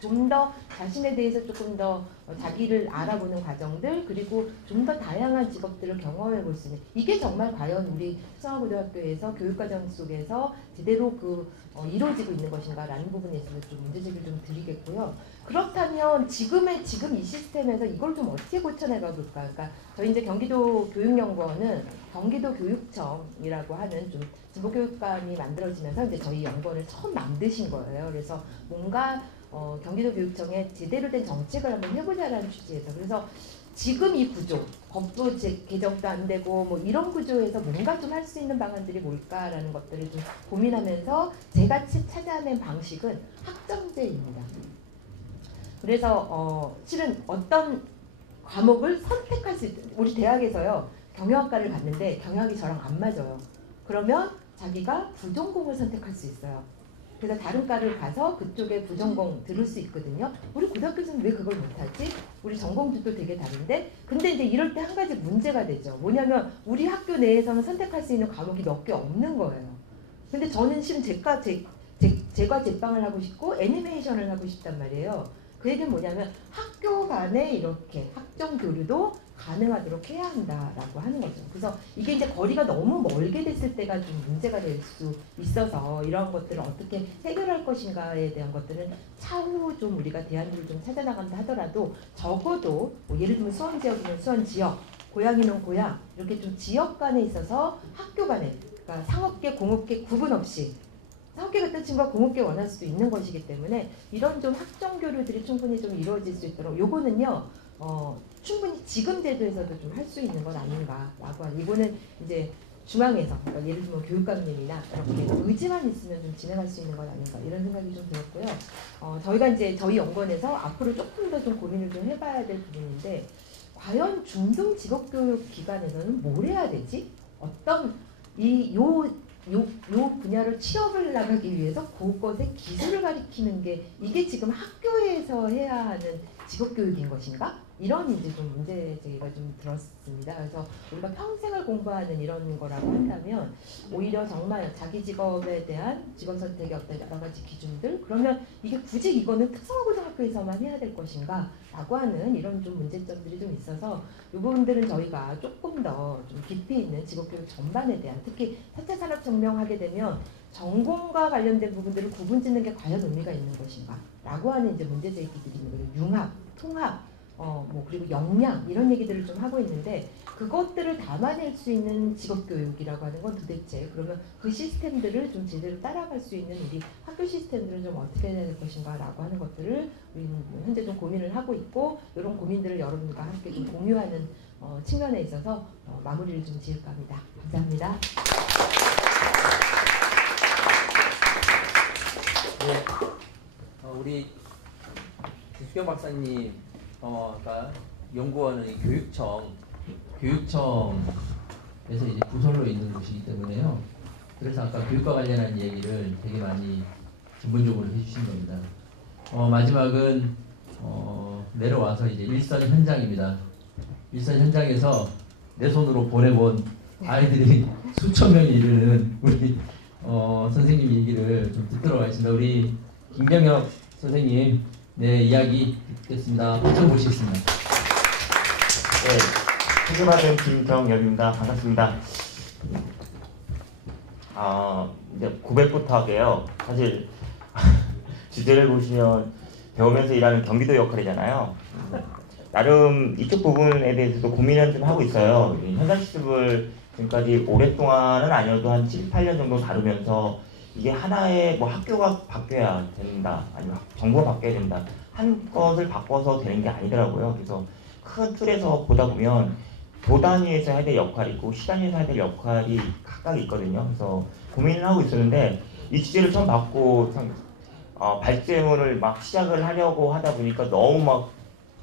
좀 더 자신에 대해서 조금 더 자기를 알아보는 과정들 그리고 좀 더 다양한 직업들을 경험해 볼 수 있는 이게 정말 과연 우리 특성화고등학교에서 교육과정 속에서 제대로 이루어지고 있는 것인가라는 부분에 있어서 좀 문제제기를 좀 드리겠고요. 그렇다면 지금 이 시스템에서 이걸 좀 어떻게 고쳐내가 볼까? 그러니까 저희 이제 경기도 교육연구원은 경기도 교육청이라고 하는 좀 진보교육감이 만들어지면서 이제 저희 연구원을 처음 만드신 거예요. 그래서 뭔가 경기도 교육청에 제대로 된 정책을 한번 해보자라는 취지에서 그래서 지금 이 구조, 법도 개정도 안 되고 뭐 이런 구조에서 뭔가 좀 할 수 있는 방안들이 뭘까라는 것들을 좀 고민하면서 제가 찾아낸 방식은 학점제입니다. 그래서 실은 어떤 과목을 선택할 수 우리 대학에서요 경영학과를 갔는데 경영학이 저랑 안 맞아요. 그러면 자기가 부전공을 선택할 수 있어요. 그래서 다른 과를 가서 그쪽에 부전공 들을 수 있거든요. 우리 고등학교에서는 왜 그걸 못하지? 우리 전공들도 되게 다른데 근데 이제 이럴 때 한 가지 문제가 되죠. 뭐냐면 우리 학교 내에서는 선택할 수 있는 과목이 몇 개 없는 거예요. 근데 저는 지금 제과 제빵을 하고 싶고 애니메이션을 하고 싶단 말이에요. 그 얘기는 뭐냐면 학교 간에 이렇게 학점 교류도 가능하도록 해야 한다라고 하는 거죠. 그래서 이게 이제 거리가 너무 멀게 됐을 때가 좀 문제가 될 수 있어서 이런 것들을 어떻게 해결할 것인가에 대한 것들은 차후 좀 우리가 대안들을 좀 찾아나간다 하더라도 적어도 뭐 예를 들면 수원 지역이면 수원 지역, 고양이는 고양 이렇게 좀 지역 간에 있어서 학교 간에 그러니까 상업계, 공업계 구분 없이 상업계 같은 친구가 공업계 원할 수도 있는 것이기 때문에 이런 좀 학점 교류들이 충분히 좀 이루어질 수 있도록 요거는요 충분히 지금 제도에서도 좀 할 수 있는 건 아닌가라고 하는 이거는 이제 중앙에서 그러니까 예를 들면 교육감님이나 이렇게 의지만 있으면 좀 진행할 수 있는 건 아닌가 이런 생각이 좀 들었고요. 저희가 이제 저희 연구원에서 앞으로 조금 더 좀 고민을 좀 해봐야 될 부분인데 과연 중등 직업교육 기관에서는 뭘 해야 되지? 어떤 요 분야로 취업을 나가기 위해서 그것의 기술을 가리키는 게 이게 지금 학교에서 해야 하는 직업교육인 것인가? 이런 이제 좀 문제 제기가 좀 들었습니다. 그래서 우리가 평생을 공부하는 이런 거라고 한다면 오히려 정말 자기 직업에 대한 직업 선택의 어떤 여러 가지 기준들 그러면 이게 굳이 이거는 특성화고등학교에서만 해야 될 것인가? 라고 하는 이런 좀 문제점들이 좀 있어서 이 부분들은 저희가 조금 더 좀 깊이 있는 직업교육 전반에 대한 특히 4차 산업혁명 하게 되면 전공과 관련된 부분들을 구분짓는 게 과연 의미가 있는 것인가? 라고 하는 이제 문제 제기들이 있는 거예요. 융합, 통합, 뭐 그리고 역량 이런 얘기들을 좀 하고 있는데 그것들을 담아낼 수 있는 직업교육이라고 하는 건 도대체 그러면 그 시스템들을 좀 제대로 따라갈 수 있는 우리 학교 시스템들은 좀 어떻게 해야 될 것인가 라고 하는 것들을 우리는 현재 좀 고민을 하고 있고 이런 고민들을 여러분과 함께 좀 공유하는 측면에 있어서 마무리를 좀 지을까 합니다. 감사합니다. 네, 우리 김수경 박사님 가 연구원은 이 교육청에서 이제 부설로 있는 곳이기 때문에요. 그래서 아까 교육과 관련한 얘기를 되게 많이 전문적으로 해주신 겁니다. 마지막은 내려와서 이제 일선 현장입니다. 일선 현장에서 내 손으로 보내본 아이들이 수천 명이 이르는 우리 선생님 얘기를 좀 듣도록 하겠습니다. 우리 김경혁 선생님 이야기 듣겠습니다. 박수 모시겠습니다. 네, 소개받은 김경엽입니다. 반갑습니다. 이제 고백부터 할게요. 사실 주제를 보시면 배우면서 일하는 경기도 역할이잖아요. 나름 이쪽 부분에 대해서도 고민을 좀 하고 있어요. 현장 실습을 지금까지 오랫동안은 아니어도 한 7, 8년 정도 다루면서 이게 하나의 뭐 학교가 바뀌어야 된다, 아니면 정부가 바뀌어야 된다, 한 것을 바꿔서 되는 게 아니더라고요. 그래서 큰 틀에서 보다 보면 도 단위에서 해야 될 역할이 있고 시 단위에서 해야 될 역할이 각각 있거든요. 그래서 고민을 하고 있었는데 이 주제를 처음 받고 발제문을 막 시작을 하려고 하다 보니까 너무 막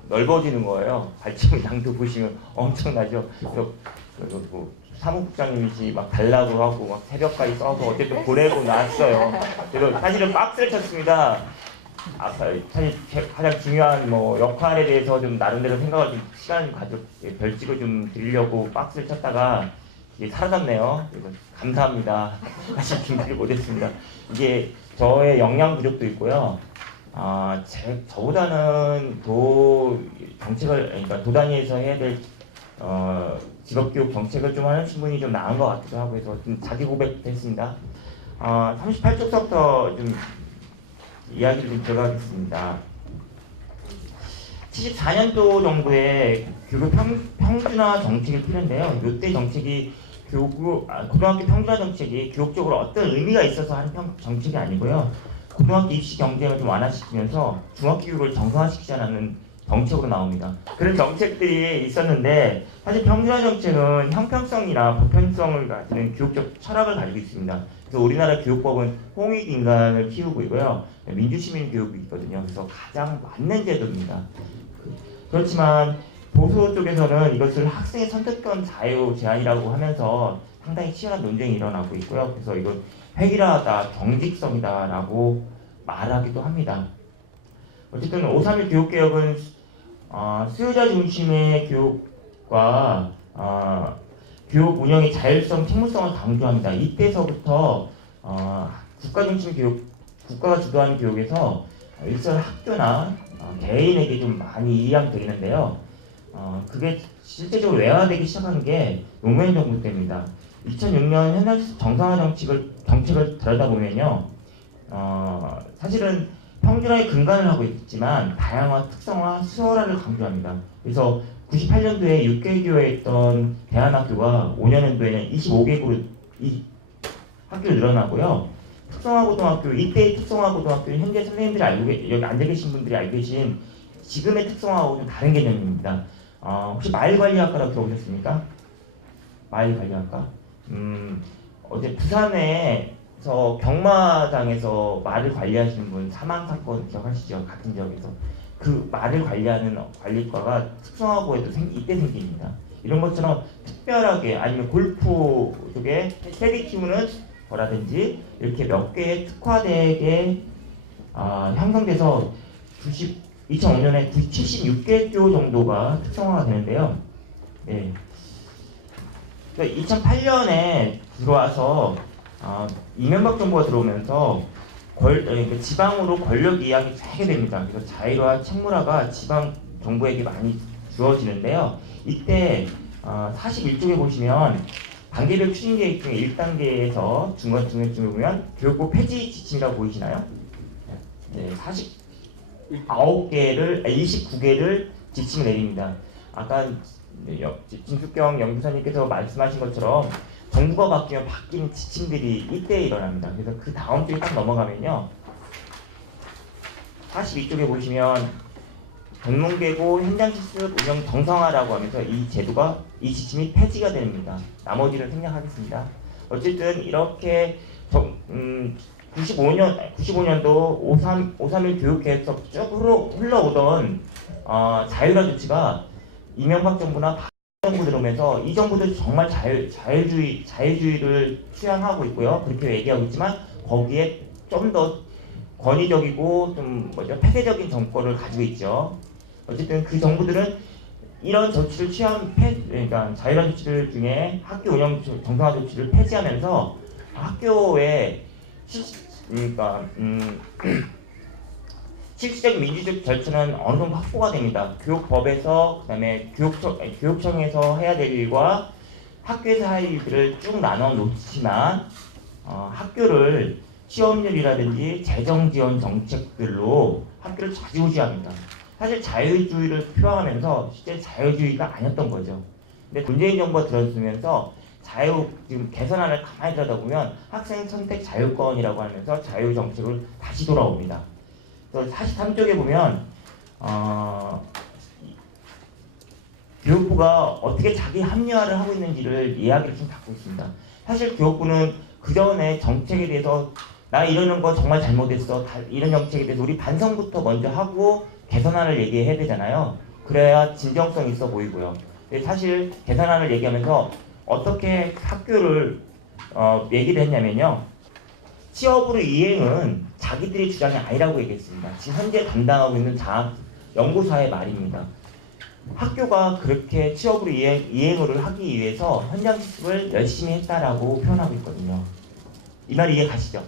넓어지는 거예요. 발제문 양도 보시면 엄청나죠. 그래서 뭐 사무국장님이시 막 달라고 하고 막 새벽까지 써서 어쨌든 보내고 나왔어요. 그래서 사실은 박스를 쳤습니다. 사실 가장 중요한 뭐 역할에 대해서 좀 나름대로 생각을 좀 시간을 별찍어 좀 드리려고 박스를 쳤다가 이게 사라졌네요. 그래서 감사합니다. 사실 준비를 못했습니다. 이게 저의 역량 부족도 있고요. 저보다는 그러니까 도 단위에서 해야 될 직업교육 정책을 좀 하는 분이 좀 나은 것 같기도 하고 해서 좀 자기 고백도 했습니다. 38쪽부터 좀 이야기를 좀 들어가겠습니다. 74년도 정도에 교육 평준화 정책이 필요한데요. 이때 정책이 고등학교 평준화 정책이 교육적으로 어떤 의미가 있어서 하는 정책이 아니고요. 고등학교 입시 경쟁을 좀 완화시키면서 중학교 교육을 정상화시키자는 정책으로 나옵니다. 그런 정책들이 있었는데 사실 평준화 정책은 형평성이나 보편성을 가지는 교육적 철학을 가지고 있습니다. 그래서 우리나라 교육법은 홍익 인간을 키우고 있고요. 민주시민 교육이 있거든요. 그래서 가장 맞는 제도입니다. 그렇지만 보수 쪽에서는 이것을 학생의 선택권 자유 제한이라고 하면서 상당히 치열한 논쟁이 일어나고 있고요. 그래서 이걸 획일화하다, 경직성이다라고 말하기도 합니다. 어쨌든 531 교육개혁은 수요자 중심의 교육과 교육 운영의 자율성, 책무성을 강조합니다. 이때서부터 국가 중심 교육, 국가가 주도하는 교육에서 일선 학교나 개인에게 좀 많이 이양되는데요. 그게 실제적으로 외화되기 시작한 게 노무현 정부 때입니다. 2006년 현장 정상화 정책을 들여다보면요, 사실은 평준화의 근간을 하고 있지만 다양화, 특성화, 수월화를 강조합니다. 그래서 98년도에 6개교에 있던 대안학교가 5년도에는 25개국으로 학교로 늘어나고요. 특성화고등학교, 이때의 특성화고등학교는 현재 선생님들이 여기 앉아 계신 분들이 알고 계신 지금의 특성화하고 좀 다른 개념입니다. 혹시 마을관리학과라고 들어보셨습니까? 마을관리학과? 어제 부산에서 경마장에서 말을 관리하시는 분 사망 사건 기억하시죠? 같은 지역에서 그 말을 관리하는 관리과가 특성화고에도 이때 생깁니다. 이런 것처럼 특별하게 아니면 골프 쪽에 세리 키우는 거라든지 이렇게 몇 개의 특화되게 형성돼서 2005년에 76개교 정도가 특성화가 되는데요. 네. 2008년에 들어와서 이명박 정부가 들어오면서 지방으로 권력 이양이 되게 됩니다. 그래서 자율화, 책무화가 지방 정부에게 많이 주어지는데요. 이때 41쪽에 보시면 단계별 추진 계획 중에 1단계에서 중간쯤에 보면 교육부 폐지 지침이라고 보이시나요? 네, 29개를 지침을 내립니다. 아까 진숙경 연구사님께서 말씀하신 것처럼 정부가 바뀌면 바뀐 지침들이 이때 일어납니다. 그래서 그 다음 주에 딱 넘어가면요, 42쪽에 보시면 전문계고 현장실습 운영 정상화라고 하면서 이 지침이 폐지가 됩니다. 나머지를 생략하겠습니다. 어쨌든 이렇게 95년도 531 교육계획서 쭉 흘러오던 자율화 조치가 이명박 정부나 박 정부 들어오면서 이 정부도 정말 자유주의를 취향하고 있고요. 그렇게 얘기하고 있지만 거기에 좀 더 권위적이고 좀 폐쇄적인 정권을 가지고 있죠. 어쨌든 그 정부들은 이런 조치를 그러니까 자율화 조치들 중에 학교 운영 정상화 조치를 폐지하면서 학교에 그러니까 실질적인 민주적 절차는 어느 정도 확보가 됩니다. 교육법에서 그다음에 교육청에서 해야 될 일과 학교에서 할 일들을 쭉 나눠 놓지만 학교를 시험률이라든지 재정 지원 정책들로 학교를 좌지우지합니다. 사실 자유주의를 표방하면서 실제 자유주의가 아니었던 거죠. 근데 문재인 정부가 들어서면서 지금 개선안을 가만히 들여다보면 학생 선택 자유권이라고 하면서 자유 정책을 다시 돌아옵니다. 그래서 43쪽에 보면 교육부가 어떻게 자기 합리화를 하고 있는지를 이야기를 좀 갖고 있습니다. 사실 교육부는 그 전에 정책에 대해서 나 이러는 거 정말 잘못했어. 이런 정책에 대해서 우리 반성부터 먼저 하고 개선안을 얘기해야 되잖아요. 그래야 진정성 있어 보이고요. 근데 사실 개선안을 얘기하면서 어떻게 학교를 얘기를 했냐면요. 취업으로 이행은 자기들의 주장이 아니라고 얘기했습니다. 지금 현재 담당하고 있는 연구사의 말입니다. 학교가 그렇게 취업으로 이행을 하기 위해서 현장 실습을 열심히 했다라고 표현하고 있거든요. 이 말 이해 가시죠?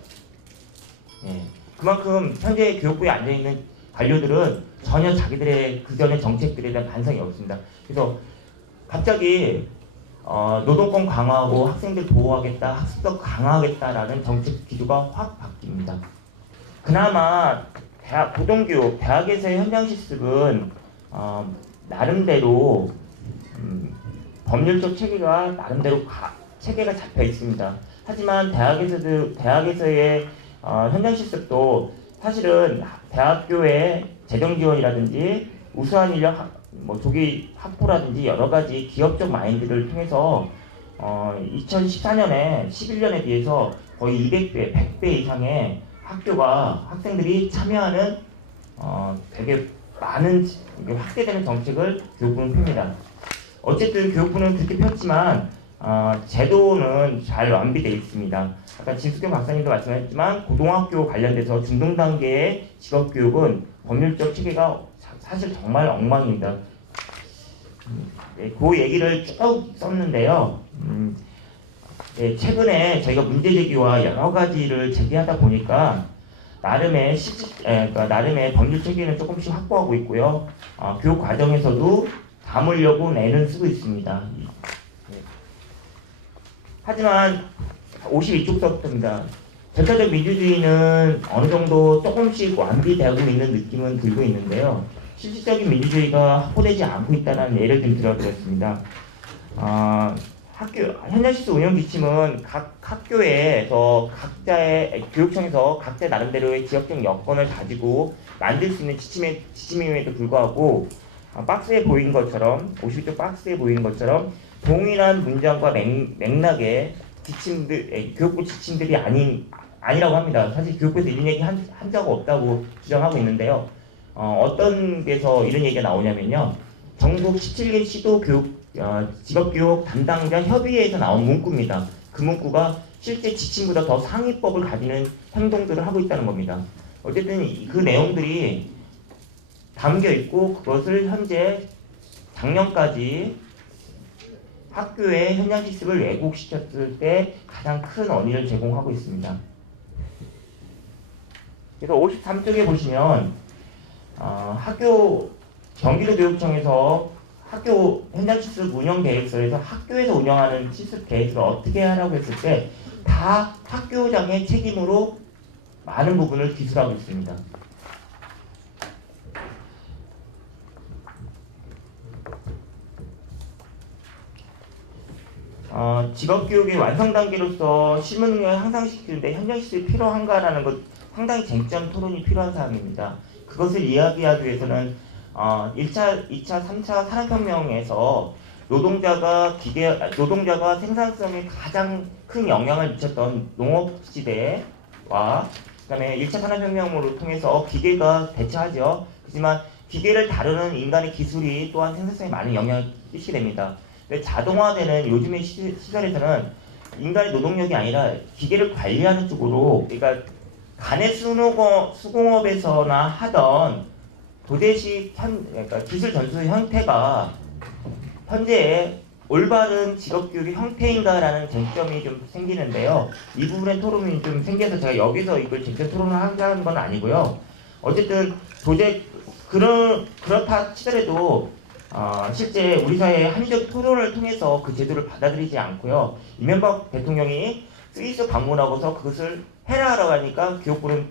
예. 그만큼 현재 교육부에 앉아있는 관료들은 전혀 자기들의 그전의 정책들에 대한 반성이 없습니다. 그래서 갑자기 노동권 강화하고 학생들 보호하겠다, 학습도 강화하겠다라는 정책 기조가 확 바뀝니다. 그나마 고등교육, 대학에서의 현장 실습은 나름대로 법률적 체계가 나름대로 체계가 잡혀 있습니다. 하지만 대학에서의 현장 실습도 사실은 대학교의 재정 지원이라든지 우수한 인력 뭐 조기 확보라든지 여러 가지 기업적 마인드를 통해서 2014년에 11년에 비해서 거의 200배, 100배 이상의 학생들이 참여하는 되게 많은 확대되는 정책을 교육부는 펴니다. 어쨌든 교육부는 그렇게 폈지만 제도는 잘 완비되어 있습니다. 아까 진숙현 박사님도 말씀하셨지만 고등학교 관련돼서 중등 단계의 직업교육은 법률적 체계가 사실 정말 엉망입니다. 네, 그 얘기를 쭉 썼는데요. 네, 최근에 저희가 문제 제기와 여러 가지를 제기하다 보니까 나름의 법률 체계는 조금씩 확보하고 있고요. 교육 과정에서도 담으려고 애는 쓰고 있습니다. 네. 하지만 52쪽서부터입니다. 절차적 민주주의는 어느 정도 조금씩 완비되고 있는 느낌은 들고 있는데요. 실질적인 민주주의가 확보되지 않고 있다는 예를 좀 들어드렸습니다. 현장실습 운영 지침은 각 학교에서 교육청에서 각자 나름대로의 지역적 여건을 가지고 만들 수 있는 지침임에도 불구하고 박스에 보인 것처럼 52쪽 박스에 보이는 것처럼 동일한 문장과 맥락의 교육부 지침들이 아니라고 합니다. 사실 교육부에서 이런 얘기 한 적 없다고 주장하고 있는데요. 어떤 데서 이런 얘기가 나오냐면요. 전국 17개 시도 직업교육 담당자 협의회에서 나온 문구입니다. 그 문구가 실제 지침보다 더 상위법을 가지는 행동들을 하고 있다는 겁니다. 어쨌든 그 내용들이 담겨 있고 그것을 현재 작년까지 학교에 현장 실습을 왜곡시켰을 때 가장 큰 원인을 제공하고 있습니다. 그래서 53쪽에 보시면 경기도교육청에서 학교 현장 실습 운영 계획서에서 학교에서 운영하는 실습 계획을 어떻게 하라고 했을 때 다 학교장의 책임으로 많은 부분을 기술하고 있습니다. 직업교육의 완성 단계로서 실무 능력을 향상시키는데 현장 실습이 필요한가라는 것 상당히 쟁점 토론이 필요한 사항입니다. 그것을 이야기하기 위해서는 1차, 2차, 3차 산업혁명에서 노동자가 생산성에 가장 큰 영향을 미쳤던 농업시대와 그다음에 1차 산업혁명으로 통해서 기계가 대처하죠. 하지만 기계를 다루는 인간의 기술이 또한 생산성에 많은 영향을 끼치게 됩니다. 자동화되는 요즘의 시설에서는 인간의 노동력이 아니라 기계를 관리하는 쪽으로, 그러니까 간의 수공업에서나 하던 도대식 그러니까 기술 전수 형태가 현재의 올바른 직업교육의 형태인가라는 쟁점이 좀 생기는데요. 이 부분의 토론이 좀 생겨서 제가 여기서 이걸 쟁점 토론을 하자는 건 아니고요. 어쨌든 그렇다 치더라도 실제 우리 사회의 합리적 토론을 통해서 그 제도를 받아들이지 않고요. 이명박 대통령이 스위스 방문하고서 그것을 해라라고 하니까 교육부는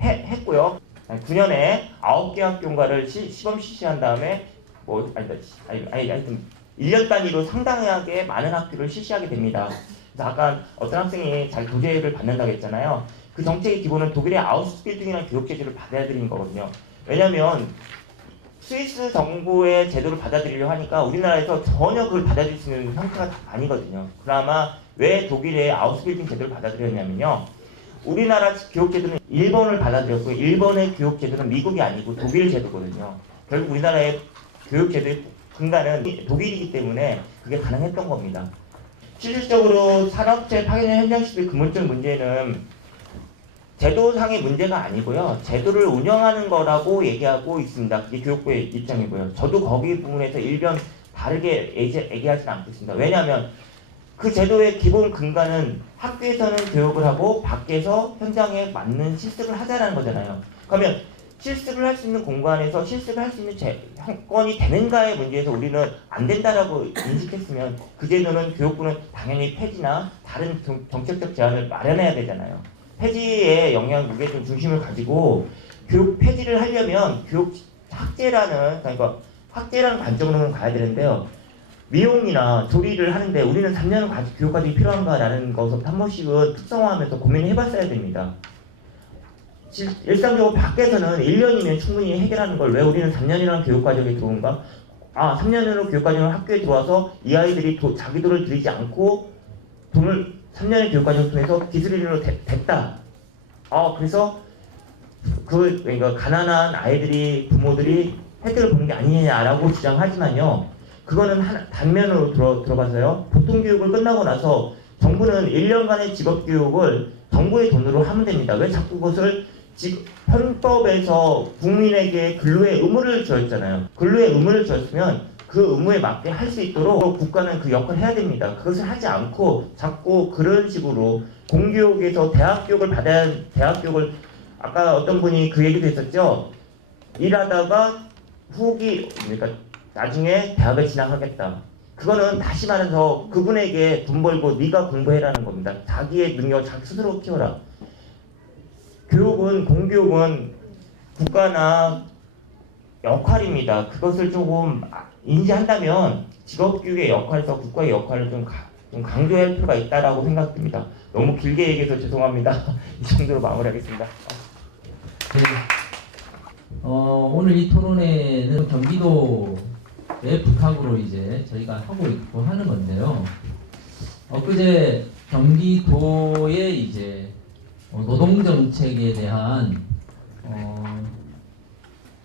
했고요. 9년에 9개 학교인가를 시범 실시한 다음에 하여튼 1년 단위로 상당하게 많은 학교를 실시하게 됩니다. 그래서 아까 어떤 학생이 자기 도제를 받는다고 했잖아요. 그 정책의 기본은 독일의 아우스빌딩이라는 교육제도를 받아들인 거거든요. 왜냐하면 스위스 정부의 제도를 받아들이려고 하니까 우리나라에서 전혀 그걸 받아들일 수 있는 형태가 아니거든요. 그나마 왜 독일의 아우스빌딩 제도를 받아들였냐면요. 우리나라 교육제도는 일본을 받아들였고 일본의 교육제도는 미국이 아니고 독일 제도거든요. 결국 우리나라의 교육제도의 근간은 독일이기 때문에 그게 가능했던 겁니다. 실질적으로 산업체 파견 현장 실습의 근본적 문제는 제도상의 문제가 아니고요. 제도를 운영하는 거라고 얘기하고 있습니다. 그게 교육부의 입장이고요. 저도 거기 부분에서 일변 다르게 얘기하지는 않겠습니다. 왜냐하면 그 제도의 기본 근간은 학교에서는 교육을 하고 밖에서 현장에 맞는 실습을 하자라는 거잖아요. 그러면 실습을 할 수 있는 공간에서 실습을 할 수 있는 형건이 되는가의 문제에서 우리는 안 된다라고 인식했으면 그 제도는 교육부는 당연히 폐지나 다른 정책적 제안을 마련해야 되잖아요. 폐지의 영향 무게 좀 중심을 가지고 교육 폐지를 하려면 교육 학제라는 관점으로는 가야 되는데요. 미용이나 조리를 하는데 우리는 3년 교육 과정이 필요한가라는 것을 한 번씩은 특성화하면서 고민을 해봤어야 됩니다. 일상적으로 밖에서는 1년이면 충분히 해결하는 걸 왜 우리는 3년이라는 교육과정에 들어온가? 3년으로 교육과정을 학교에 들어와서 이 아이들이 자기 돈을 들이지 않고 돈을 3년의 교육과정을 통해서 기술인으로 됐다. 그래서 그러니까 가난한 아이들이 부모들이 혜택을 보는 게 아니냐라고 주장하지만요. 그거는 단면으로 들어가서요. 보통교육을 끝나고 나서 정부는 1년간의 직업교육을 정부의 돈으로 하면 됩니다. 왜 자꾸 그것을 헌법에서 국민에게 근로의 의무를 주었잖아요. 근로의 의무를 주었으면 그 의무에 맞게 할 수 있도록 국가는 그 역할을 해야 됩니다. 그것을 하지 않고 자꾸 그런 식으로 공교육에서 대학교육을 아까 어떤 분이 그 얘기도 했었죠. 일하다가 그러니까 나중에 대학을 진학하겠다. 그거는 다시 말해서 그분에게 돈 벌고 네가 공부해라는 겁니다. 자기의 능력 자기 스스로 키워라. 공교육은 국가나 역할입니다. 그것을 조금 인지한다면 직업교육의 역할에서 국가의 역할을 좀 강조할 필요가 있다라고 생각됩니다. 너무 길게 얘기해서 죄송합니다. 이 정도로 마무리하겠습니다. 네. 오늘 이 토론회는 경기도의 부탁으로 이제 저희가 하고 있고 하는 건데요. 엊그제 경기도의 이제 노동 정책에 대한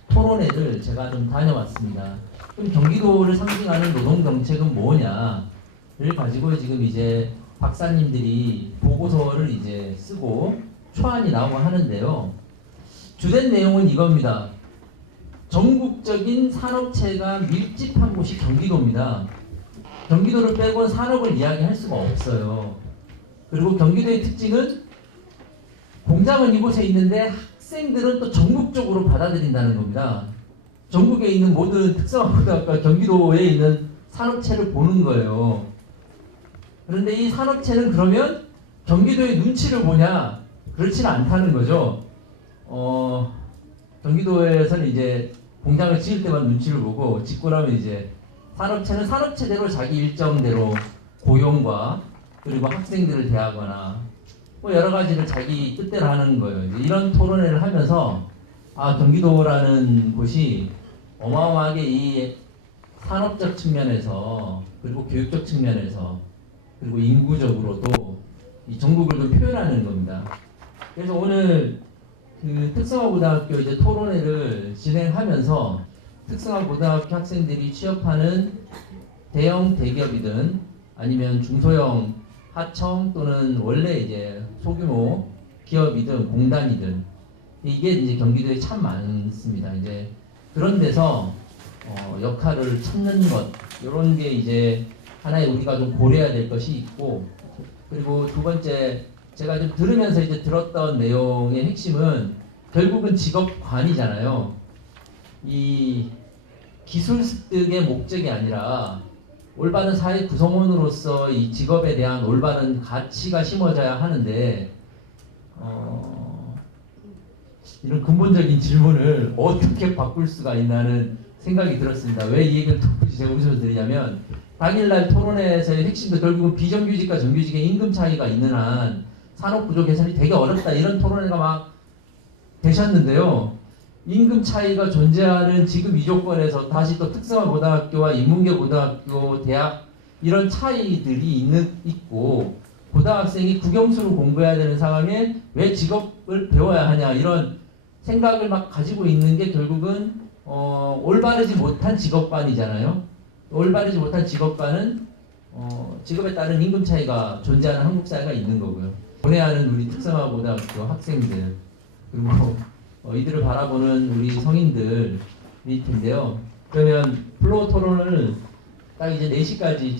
토론회를 제가 좀 다녀왔습니다. 그럼 경기도를 상징하는 노동 정책은 뭐냐를 가지고 지금 이제 박사님들이 보고서를 이제 쓰고 초안이 나오고 하는데요. 주된 내용은 이겁니다. 전국적인 산업체가 밀집한 곳이 경기도입니다. 경기도를 빼고 산업을 이야기할 수가 없어요. 그리고 경기도의 특징은 공장은 이곳에 있는데 학생들은 또 전국적으로 받아들인다는 겁니다. 전국에 있는 모든 특성화고등학교가 경기도에 있는 산업체를 보는 거예요. 그런데 이 산업체는 그러면 경기도의 눈치를 보냐? 그렇지는 않다는 거죠. 경기도에서는 이제 공장을 지을 때만 눈치를 보고 짓고 나면 이제 산업체는 산업체대로 자기 일정대로 고용과 그리고 학생들을 대하거나 뭐 여러 가지를 자기 뜻대로 하는 거예요. 이제 이런 토론회를 하면서 경기도라는 곳이 어마어마하게 이 산업적 측면에서 그리고 교육적 측면에서 그리고 인구적으로도 이 전국을 좀 표현하는 겁니다. 그래서 오늘 그 특성화고등학교 이제 토론회를 진행하면서 특성화고등학교 학생들이 취업하는 대형 대기업이든 아니면 중소형 하청 또는 원래 이제 소규모 기업이든 공단이든 이게 이제 경기도에 참 많습니다. 이제 그런 데서 역할을 찾는 것 이런 게 이제 하나의 우리가 좀 고려해야 될 것이 있고 그리고 두 번째 제가 좀 들으면서 이제 들었던 내용의 핵심은 결국은 직업관이잖아요. 이 기술 습득의 목적이 아니라 올바른 사회 구성원으로서 이 직업에 대한 올바른 가치가 심어져야 하는데 이런 근본적인 질문을 어떻게 바꿀 수가 있나는 생각이 들었습니다. 왜 이 얘기를 제가 웃으면서 드리냐면 당일날 토론회에서의 핵심도 결국은 비정규직과 정규직의 임금 차이가 있는 한 산업구조 개선이 되게 어렵다 이런 토론회가 막 되셨는데요. 임금 차이가 존재하는 지금 이 조건에서 다시 또 특성화고등학교와 인문계 고등학교, 대학 이런 차이들이 있고 고등학생이 국영수로 공부해야 되는 상황에 왜 직업을 배워야 하냐 이런 생각을 막 가지고 있는 게 결국은 올바르지 못한 직업관이잖아요. 올바르지 못한 직업관은 직업에 따른 임금 차이가 존재하는 한국 사회가 있는 거고요. 보내하는 우리 특성화고등학교 학생들 그리고 이들을 바라보는 우리 성인들일 텐데요. 그러면 플로어 토론을 딱 이제 4시까지